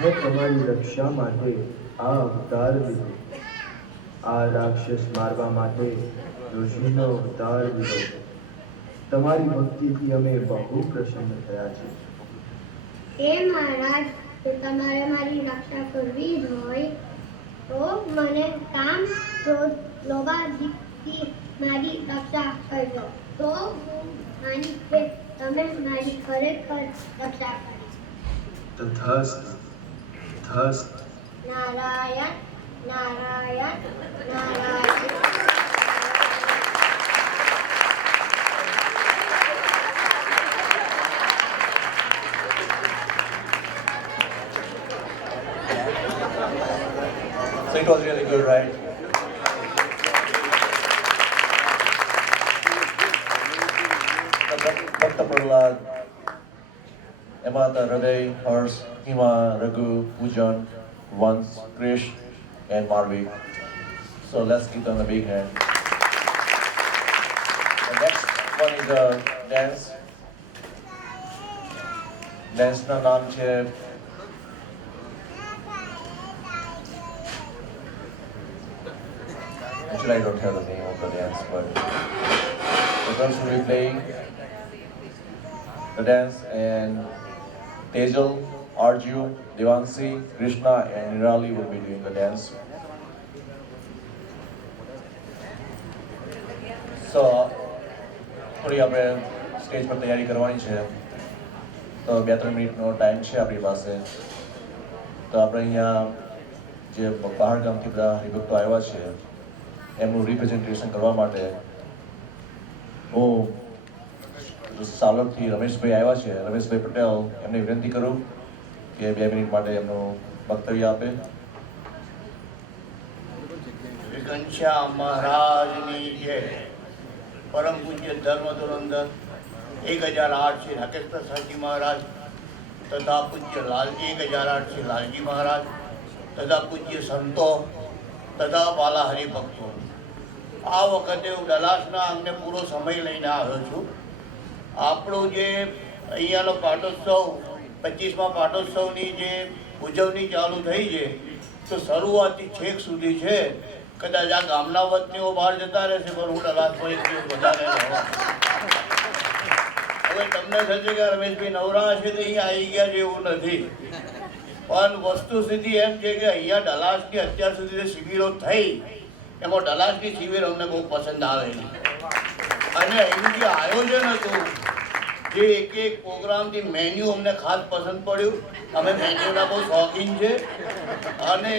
મેં તમારી રક્ષા માટે આ અવતાર લીધો. આ રાક્ષસ મારવા માટે ઋષિનો અવતાર લીધો. તમારી ભક્તિથી અમે બહુ પ્રસન્ન થયા છે. હે મહારાજ, જો તમારે મારી રક્ષા કરવી હોય તો મને કામ, ક્રોધ, લોભાથી મારી રક્ષા કરજો. તો હું માની કે તમે મારી ખરેખર રક્ષા કરી. તથાસ્તુ, તથાસ્તુ. Narayan, Narayan, Narayan. So it was really good, right? Bhakta Prahlad, Amata, Hriday, Hers, Hima, Raghu, Pujan, Vans, Krish, and Marvi. So let's give them a big hand. The next one is a dance. Dance na naam છે Actually, I don't have the name of the dance, but the girls will be playing the dance, and Tejal, Arju, Devansi, Krishna, and Nirali will be doing the dance. So, થોડી આપણે stage પર તૈયારી કરવાની છે, તો 2-3 મિનિટનો time છે આપણી પાસે. તો આપણે અહીંયા જે બહાર ગામથી બધા હરિભક્તો આવ્યા છે એમનું રિપ્રેઝેન્ટેશન કરવા માટે હું સાલોડથી રમેશભાઈ આવ્યા છે, રમેશભાઈ પટેલ, એમને વિનંતી કરું કે 2 મિનિટ માટે એમનું વક્તવ્ય આપે. ઘનશ્યામ મહારાજની જય. પરમ પૂજ્ય ધર્મ ધુરંધર 1008 શ્રી રાકેશ પ્રસાદજી મહારાજ તથા પૂજ્ય 1008 શ્રી લાલજી મહારાજ તથા પૂજ્ય સંતો તથા બાલા હરિભક્તો, આ વખતે હું ડલાસના અમને પૂરો સમય લઈને આવ્યો છું. આપણો જે અહીંયાનો પાટોત્સવ 25મા પાટોત્સવની જે ઉજવણી ચાલુ થઈ છે તો શરૂઆતથી છેક સુધી છે. કદાચ આ ગામના વતનીઓ બહાર જતા રહેશે પણ હું ડલાસમાં એક દિવસ વધારે રહેવા. હવે તમને થશે કે રમેશભાઈ નવરા છે તો અહીંયા આવી ગયા છે, એવું નથી. પણ વસ્તુસ્થિતિ એમ છે કે અહીંયા ડલાસની અત્યાર સુધી જે શિબિરો થઈ એમાં ડલાસની શિબિર અમને બહુ પસંદ આવેલી. અને અહીંનું જે આયોજન હતું, જે એક એક પ્રોગ્રામથી મેન્યુ અમને ખાસ પસંદ પડ્યું. અમે મેન્યુના બહુ શોખીન છે. અને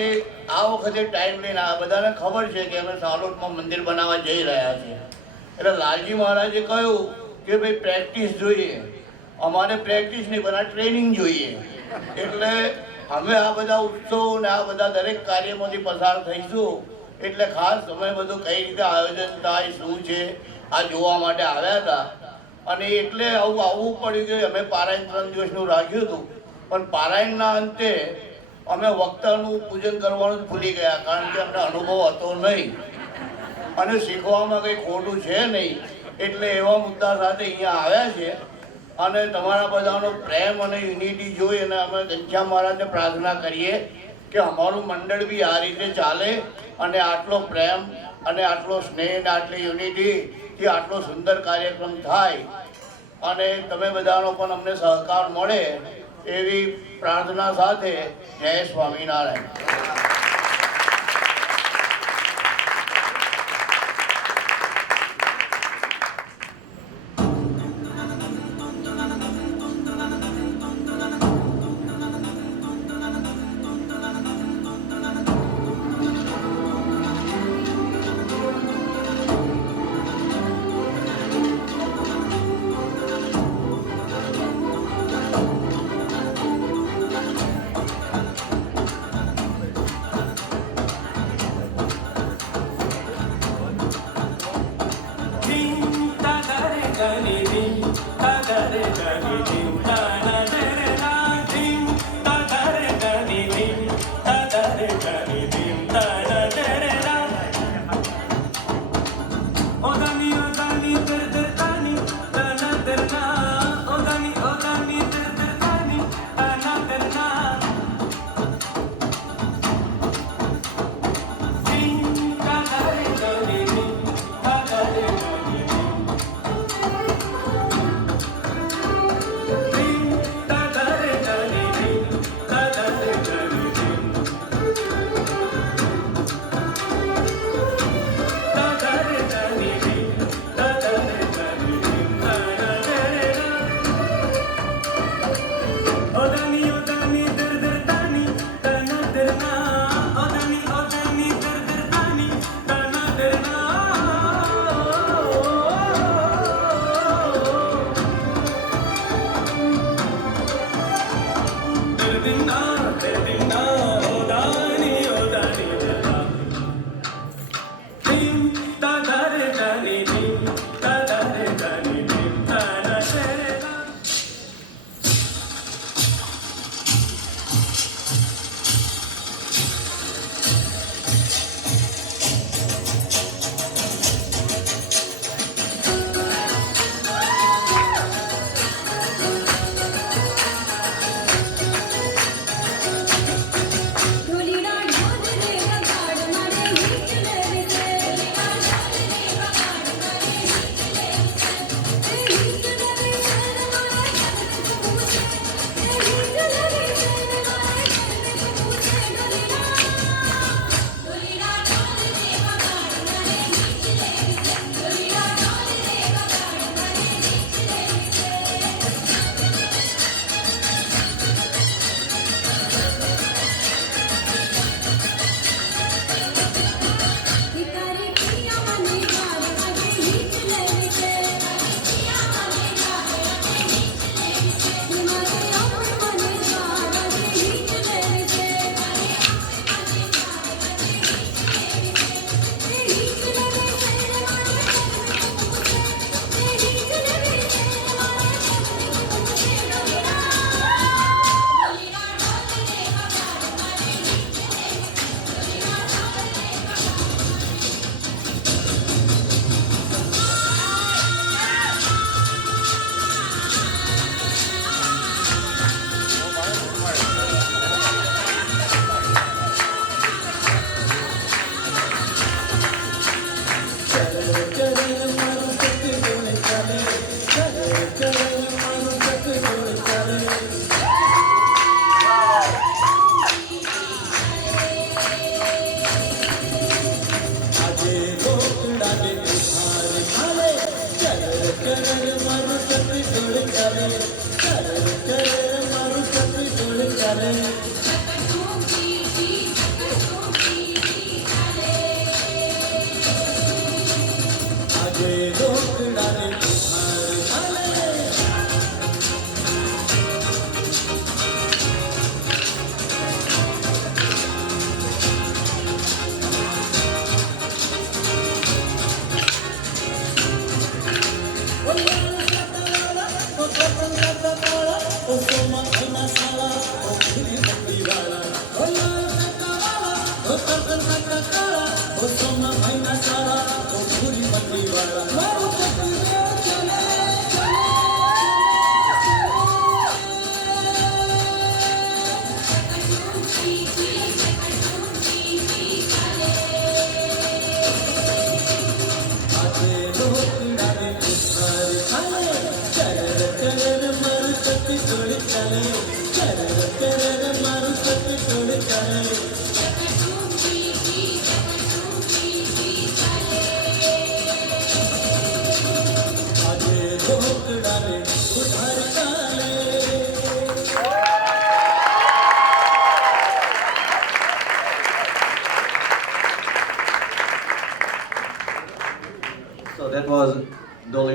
આ વખતે ટાઈમ લઈને આ બધાને ખબર છે કે અમે સાલોટમાં મંદિર બનાવવા જઈ રહ્યા છીએ. એટલે લાલજી મહારાજે કહ્યું કે ભાઈ પ્રેક્ટિસ જોઈએ. અમારે પ્રેક્ટિસ નહીં પણ આ ટ્રેનિંગ જોઈએ. એટલે અમે આ બધા ઉત્સવો ને આ બધા દરેક કાર્યમાંથી પસાર થઈશું. એટલે ખાસ અમે બધું કઈ રીતે આયોજન થાય, શું છે, આ જોવા માટે આવ્યા હતા. અને એટલે આવું આવવું પડ્યું કે અમે પારાયણ 3 દિવસનું રાખ્યું હતું, પણ પારાયણના અંતે અમે વક્તાનું પૂજન કરવાનું જ ભૂલી ગયા, કારણ કે અમને અનુભવ હતો નહીં અને શીખવામાં કંઈ ખોટું છે નહીં. એટલે એવા મુદ્દા સાથે અહીંયા આવ્યા છે. અને તમારા બધાનો પ્રેમ અને યુનિટી જોઈ અને અમે ઘનશ્યામ મહારાજને પ્રાર્થના કરીએ કે અમારું મંડળ બી આ રીતે ચાલે અને આટલો પ્રેમ અને આટલો સ્નેહ અને આટલી યુનિટીથી આટલો સુંદર કાર્યક્રમ થાય અને તમે બધાનો પણ અમને સહકાર મળે એવી પ્રાર્થના સાથે જય સ્વામિનારાયણ.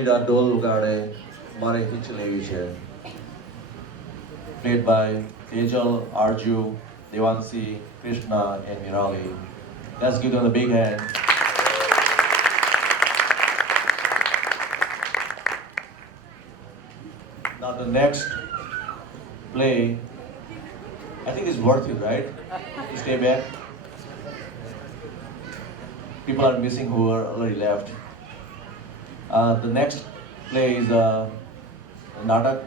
આ ઢોલ વગાડે મારે હિચ લેવી છે. Played by Tejal, Arju, Devansi, Krishna and Nirali. Let's give them a big hand. Now the next play, I think it's worth it, right? To stay back. People are missing who are already left. The next play is Natak.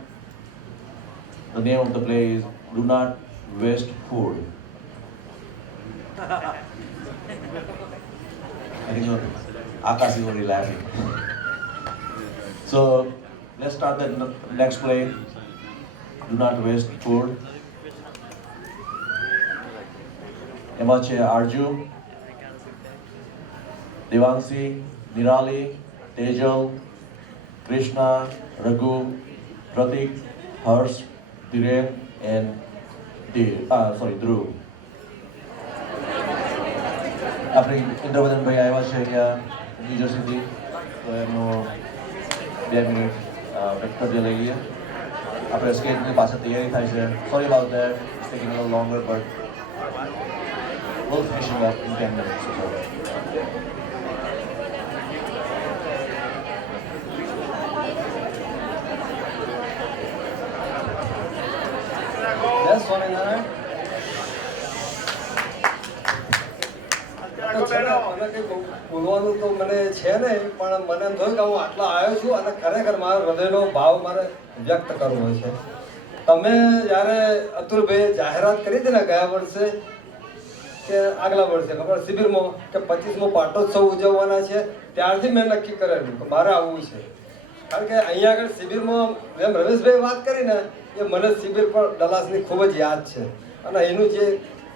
The name of the play is Do Not Waste Food. I think Akash is already laughing. So let's start the next play. Do Not Waste Food. એમાં છે આરજુ, દેવાંશી, નિરાલી, તેજલ, કૃષ્ણા, રઘુ, પ્રતિક, હર્ષ, Dhiren and ધ્રુવ. આપણે ઇન્દ્રવદનભાઈ આવ્યા છે અહીંયા new જર્સીથી, તો એમનો 2 minute વ્યક્તવ્ય લઈ લઈએ. આપણે સ્કેટની પાછળ તૈયારી થાય છે. Sorry about that, it's taking a little longer, but we'll finish it up in 10 minutes or so. જય સ્વામિનારાયણ. મને કંઈ બોલવાનું તો મને છે નહીં, પણ મને એમ થયું કે હું આટલા આવ્યો છું અને ખરેખર મારા હૃદયનો ભાવ મારે વ્યક્ત કરવો છે. તમે જ્યારે અતુલભાઈએ જાહેરાત કરી હતી ને ગયા વર્ષે કે આગલા વર્ષે ખબર શિબિરમાં કે 25મો પાટોત્સવ ઉજવવાના છે, ત્યારથી મેં નક્કી કરેલું કે મારે આવવું છે. કારણ કે અહીંયા આગળ શિબિરમાં જેમ રમેશભાઈ વાત કરી ને, એ મને શિબિર પર ડલાસની ખૂબ જ યાદ છે. અને એનું જે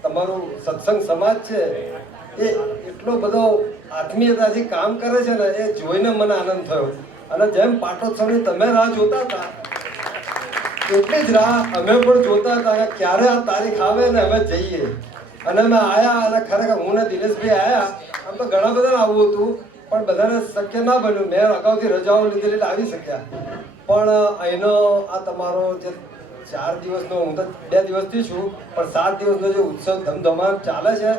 તમારું સત્સંગ સમાજ છે એ એટલો બધો આત્મીયતાથી કામ કરે છે ને, એ જોઈને મને આનંદ થયો. અને જેમ પાટોત્સવની તમે રાહ જોતા હતા એટલી જ રાહ અમે પણ જોતા હતા કે ક્યારે આ તારીખ આવે ને અમે જઈએ. અને અમે આવ્યા અને ખરેખર હું ને દિનેશભાઈ આવ્યા. આમ તો ઘણા બધાને આવવું હતું, પણ બધાને શક્ય ના બન્યું. મેં અગાઉથી રજાઓ લીધેલી એટલે આવી શક્યા. પણ અહીંનો આ તમારો જે 4 દિવસનો, હું તો 2 દિવસથી છું, પણ 7 દિવસનો જે ઉત્સવ ધમધમાટ ચાલે છે,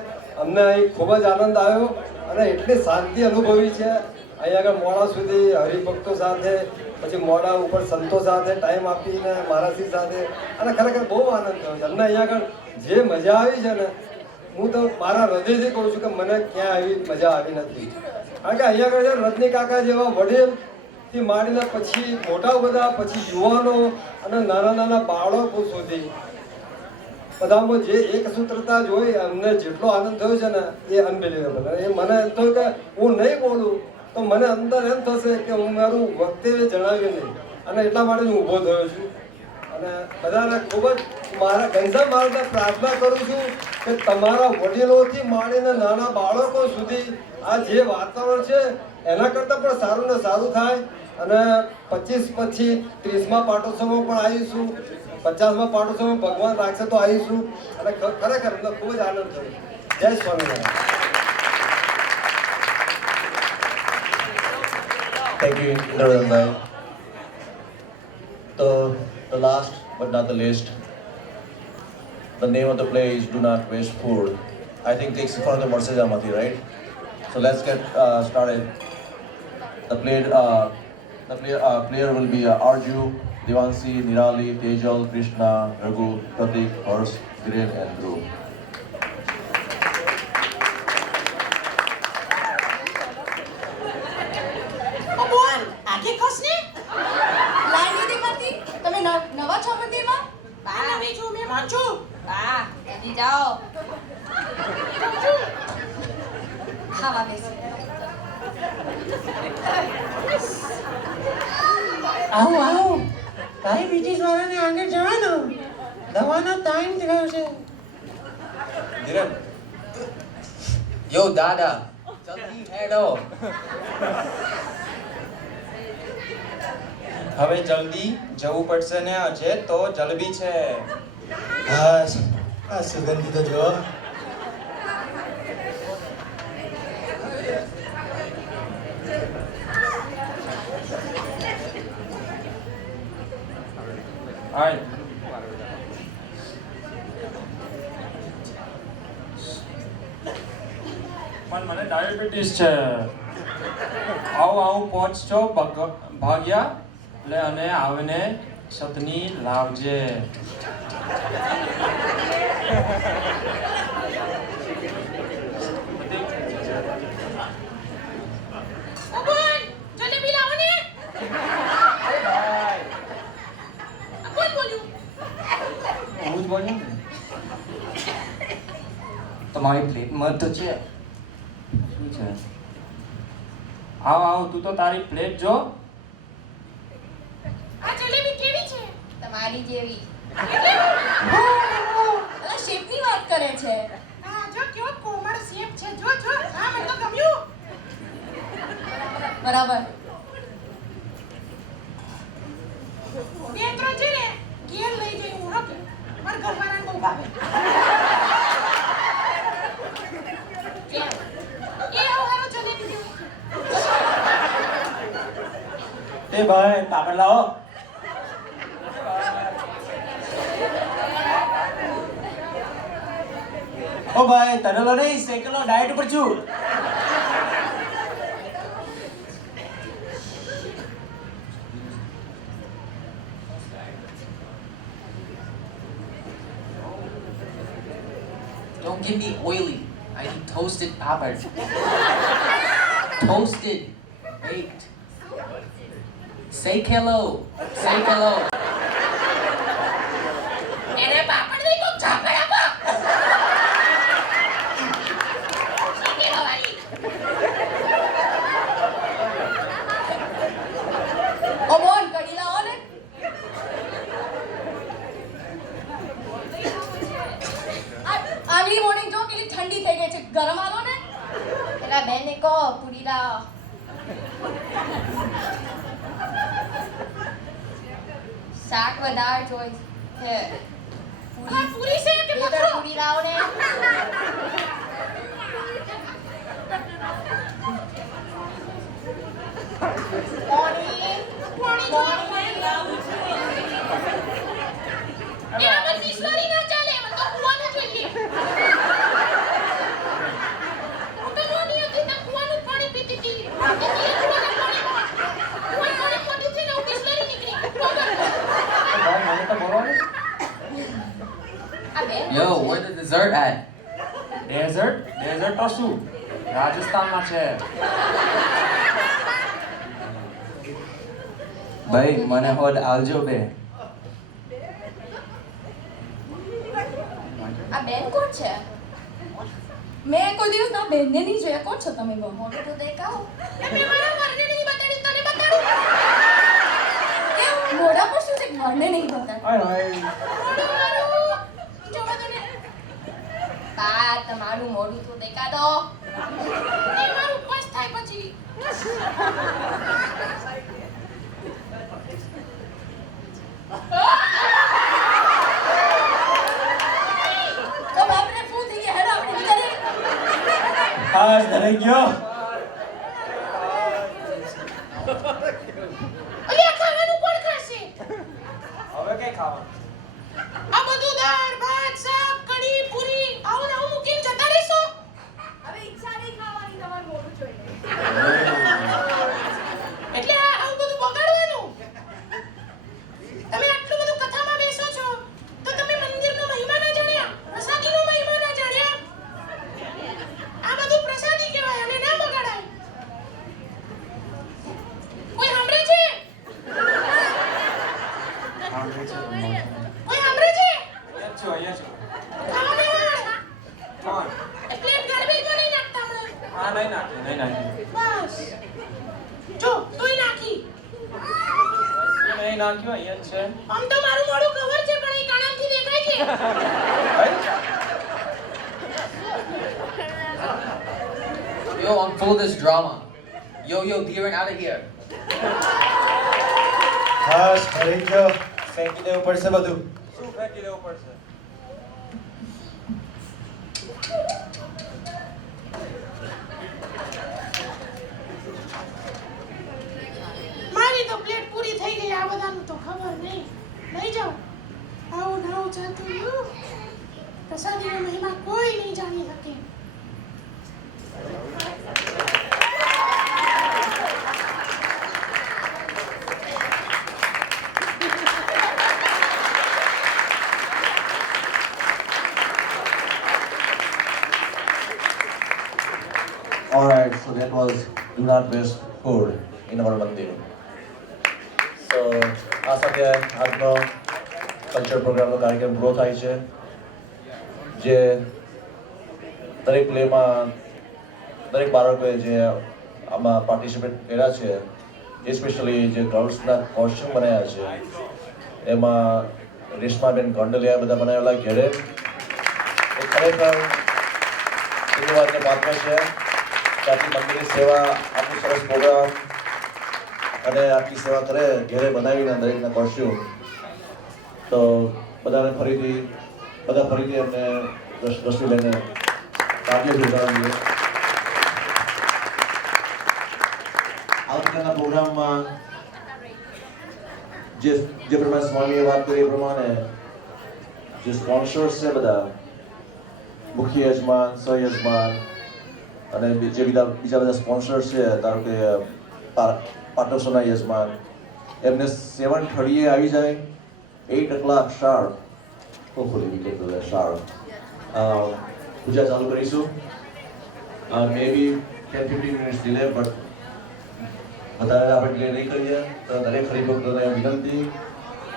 અમને અહીં ખૂબ જ આનંદ આવ્યો અને એટલી શાંતિ અનુભવી છે. અહીં આગળ મોડા સુધી હરિભક્તો સાથે, પછી મોડા ઉપર સંતો સાથે ટાઈમ આપીને મહારાજજી સાથે, અને ખરેખર બહુ આનંદ થયો છે. અમને અહીંયા આગળ જે મજા આવી છે ને, હું તો મારા હૃદયથી કહું છું કે મને ક્યાં આવી મજા આવી નથી. કારણ કે અહીંયા આગળ રજની કાકા જેવા વડીલથી માંડીને પછી મોટા બધા, પછી યુવાનો અને નાના નાના બાળકો સુધી બધામાં જે એક સૂત્રતા જોઈ, અમને જેટલો આનંદ થયો છે ને એ અનબિલિવેબલ. એ મને એમ થયું કે હું નહીં બોલું તો મને અંદર એમ થશે કે હું મારું વક્તવ્ય જણાવ્યું નહીં, અને એટલા માટે હું ઊભો થયો છું. અને બધાને ખૂબ જ મારા ગંજા માર્ગને પ્રાર્થના કરું છું કે તમારા વડીલોથી માંડીને નાના બાળકો સુધી આ જે વાતાવરણ છે એના કરતાં પણ સારું ને સારું થાય. અને 25 પછી 30મા પાટોત્સવમાં પણ આવીશું, 50મા પાટોત્સવમાં ભગવાન રાખશે તો આવીશું. અને ખરેખર અમને ખૂબ જ આનંદ થયો. જય Swaminarayan. Thank you, Indranandai. The last but not the least, the name of the play is Do Not Waste Food. I think takes from the Marsajamati, right? So let's get started. The player will be Arju, Devansi, Nirali, Tejal, Krishna, Raghu, Pratik, Hers, Dhiren and Dhruv. આવો આવો, diabetes વાળાને આગળ જવાનું, દવાનો time થયો છે. ધીરન, યો દાદા, જલ્દી હેડો. હવે જલ્દી જવું પડશે ને, અજય તો જલબી છે. બસ આ સુગંધી તો જો. હાય પણ મને ડાયાબિટીસ છે. આવું પહોંચજો ભાગ્યા એટલે અને આવીને સતની લાવજે. હું જ બોલ્યો ને. તમારી પ્લેટમાં તો છે. શું છે? આવ તું તો તારી પ્લેટ જો. આ જલેબી કેવી છે? તમારી જેવી. શેપની વાત કરે છે. હા જો કેવો કોમળ શેપ છે. જો જો હા મને તો ગમ્યું. બરાબર. બે ત્રણ છે ને ઘેર લઈ જઈ હું હકે. મારા ઘરવાળાને બહુ ભાવે. કેમ? એ આવો હારો જલેબી જેવું છે. એ ભાઈ કાગળ લાવો. ઓ ભાઈ તનેલો નહીં સેકલો ડાયટ ઉપર છું. Don't give me oily. I need toasted papad. Toasted. Baked. Say hello. Say hello. એને પાપડ દઈ તો ઝાકળ આપો. કે ભાઈ ઓ બોલ કડી લાવો ને. આગલી મોર્નિંગ જો કેટલી ઠંડી થઈ ગઈ છે. ગરમ આલો ને. પેલા બેને કહો પૂરી લાવો. શાક વધારે જોઈ છે. પૂરી છે કે પથરો? પૂરી લાવો ને. Yo, where the dessert at? Desert તો શું રાજસ્થાનમાં છે. ભાઈ મને હોદ આવજો બે. આ બેન કોણ છે? મેં કોઈ દિવસ ના બેનને નહીં જોયા. કોણ છો તમે? મોટું તો દેખાઓ. મેં મારા ઘરને નહીં બતાડી તને બતાડું. કેમ મોઢા પર શું છે? ઘરને નહીં બતાડું. હાય હાય. જોવા દો ને. બા તમારું મોઢું તો દેખા દો. એ મારું ઉપવાસ થાય પછી. તો બાપરે ફૂલ થઈ ગયા. હેડો આપણે ઘરે. હાશ ધરાઈ ગયો. અલ્યા ખાવાનું કોણ ખાશે? હવે કઈ ખાવાનું? આ બધું દાળ ભાત શાક કઢી પૂરી આવું ને આવું મૂકીને જતા રહેશો. હવે ઈચ્છા નહીં ખાવાની. તમારું મોઢું જોઈને એટલે આવું બધું બગાડવાનું. તમે આટલું બધું કથામાં બેસો છો તો તમે મંદિરનો મહિમા ના જાણ્યા, પ્રસાદીનો મહિમા ના જાણ્યા. આ બધું પ્રસાદી કહેવાય અને ના બગાડાય. કોઈ સાંભળે છે? કોઈ સાંભળે છે? અહીંયા છું. ખાવા બેહાડ. કોણ? પ્લેટ ગરબી તો નહીં નાખતા હમણાં. હા નહીં નાખ્યું. બસ જો તોય નાખી. નહીં નાખ્યું અહીંયા જ છે. આમ તો મારું મોઢું કવર છે પણ એ કાણાથી દેખાય છે. Yo, I'm full of this drama. Yo, Dhiren, out of here. હાશ ધરાઈ ગયો. ફેંકી દેવું પડશે બધું. શું ફેંકી દેવું પડશે? મારી તો પ્લેટ પૂરી થઈ ગઈ. આ બધાનું તો ખબર નહીં. લઈ જાઓ. Alright, so that was do not waste food in our mandir. So આ સાથે આજનો કલ્ચર પ્રોગ્રામનો કાર્યક્રમ પૂરો થાય છે. જે દરેક પ્લેમાં દરેક બાળકોએ જે આમાં પાર્ટિસિપેટ કર્યા છે, એસ્પેશિયલી જે ગર્લ્સના કોસ્ચ્યુમ બનાવ્યા છે, એમાં રેશમાબેન ગોંડલિયા બધા બનાવેલા ઘેરે, એ ખરેખર ધન્યવાદને પાત્ર છે. આટલી મંદિરની સેવા, આટલું સરસ પ્રોગ્રામ અને આટલી સેવા કરે ઘેરે બનાવીને દરેકના કોસ્ચ્યુમ, તો બધા ફરીથી એમને દ્રષ્ટિ લઈને ભાગ્ય જોડાવીએ. આવતીકાલના પ્રોગ્રામમાં જે પ્રમાણે સ્વામીએ વાત કરી એ પ્રમાણે જે સ્પોન્સર્સ છે બધા, મુખ્ય યજમાન, સહયજમાન અને જે બીજા બધા સ્પોન્સર્સ છે, ધારો કે પાટોસોના યજમાન, એમને 7:30 આવી જાય, 8 o'clock sharp, hopefully we get to the sharp, પૂજા ચાલુ કરીશું. maybe 10-15 minutes delay, but વધારે આપણે ડિલે નહીં કરીએ. તો દરેક હરિભક્તોને વિનંતી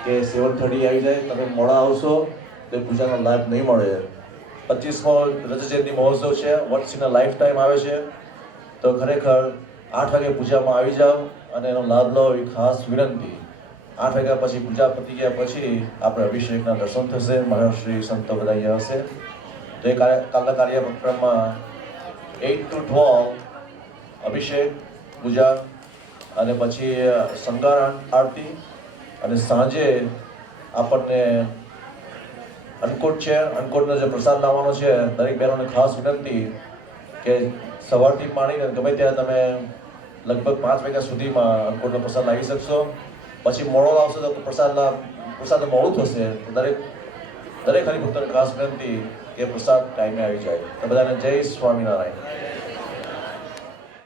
કે 7:30 આવી જાય. તમે મોડા આવશો તો પૂજાનો લાભ નહીં મળે. 25મો રજત જયંતિ મહોત્સવ છે, once in a life time આવે છે, તો ખરેખર 8 વાગે પૂજામાં આવી જાઓ અને એનો લાભ લો એવી ખાસ વિનંતી. 8 વાગ્યા પછી પૂજા પતી ગયા પછી આપણે અભિષેકના દર્શન થશે. મહાશ્રી સંતો બધા અહીંયા હશે. તો એ કાલના કાર્યક્રમમાં 8 to 12 અભિષેક, પૂજા અને પછી શણગાર આરતી, અને સાંજે આપણને અન્નકૂટ છે. અન્નકૂટનો જે પ્રસાદ લાવવાનો છે, દરેક બહેનોને ખાસ વિનંતી કે સવારથી માંડીને ગમે ત્યારે તમે લગભગ 5 વાગ્યા સુધીમાં અન્નકૂટનો પ્રસાદ લાવી શકશો. પછી મોડો આવશે તો પ્રસાદ મોડું થશે. દરેક હરિભક્તોને ખાસ વિનંતી કે પ્રસાદ ટાઈમે આવી જાય. તો બધાને જય સ્વામિનારાયણ.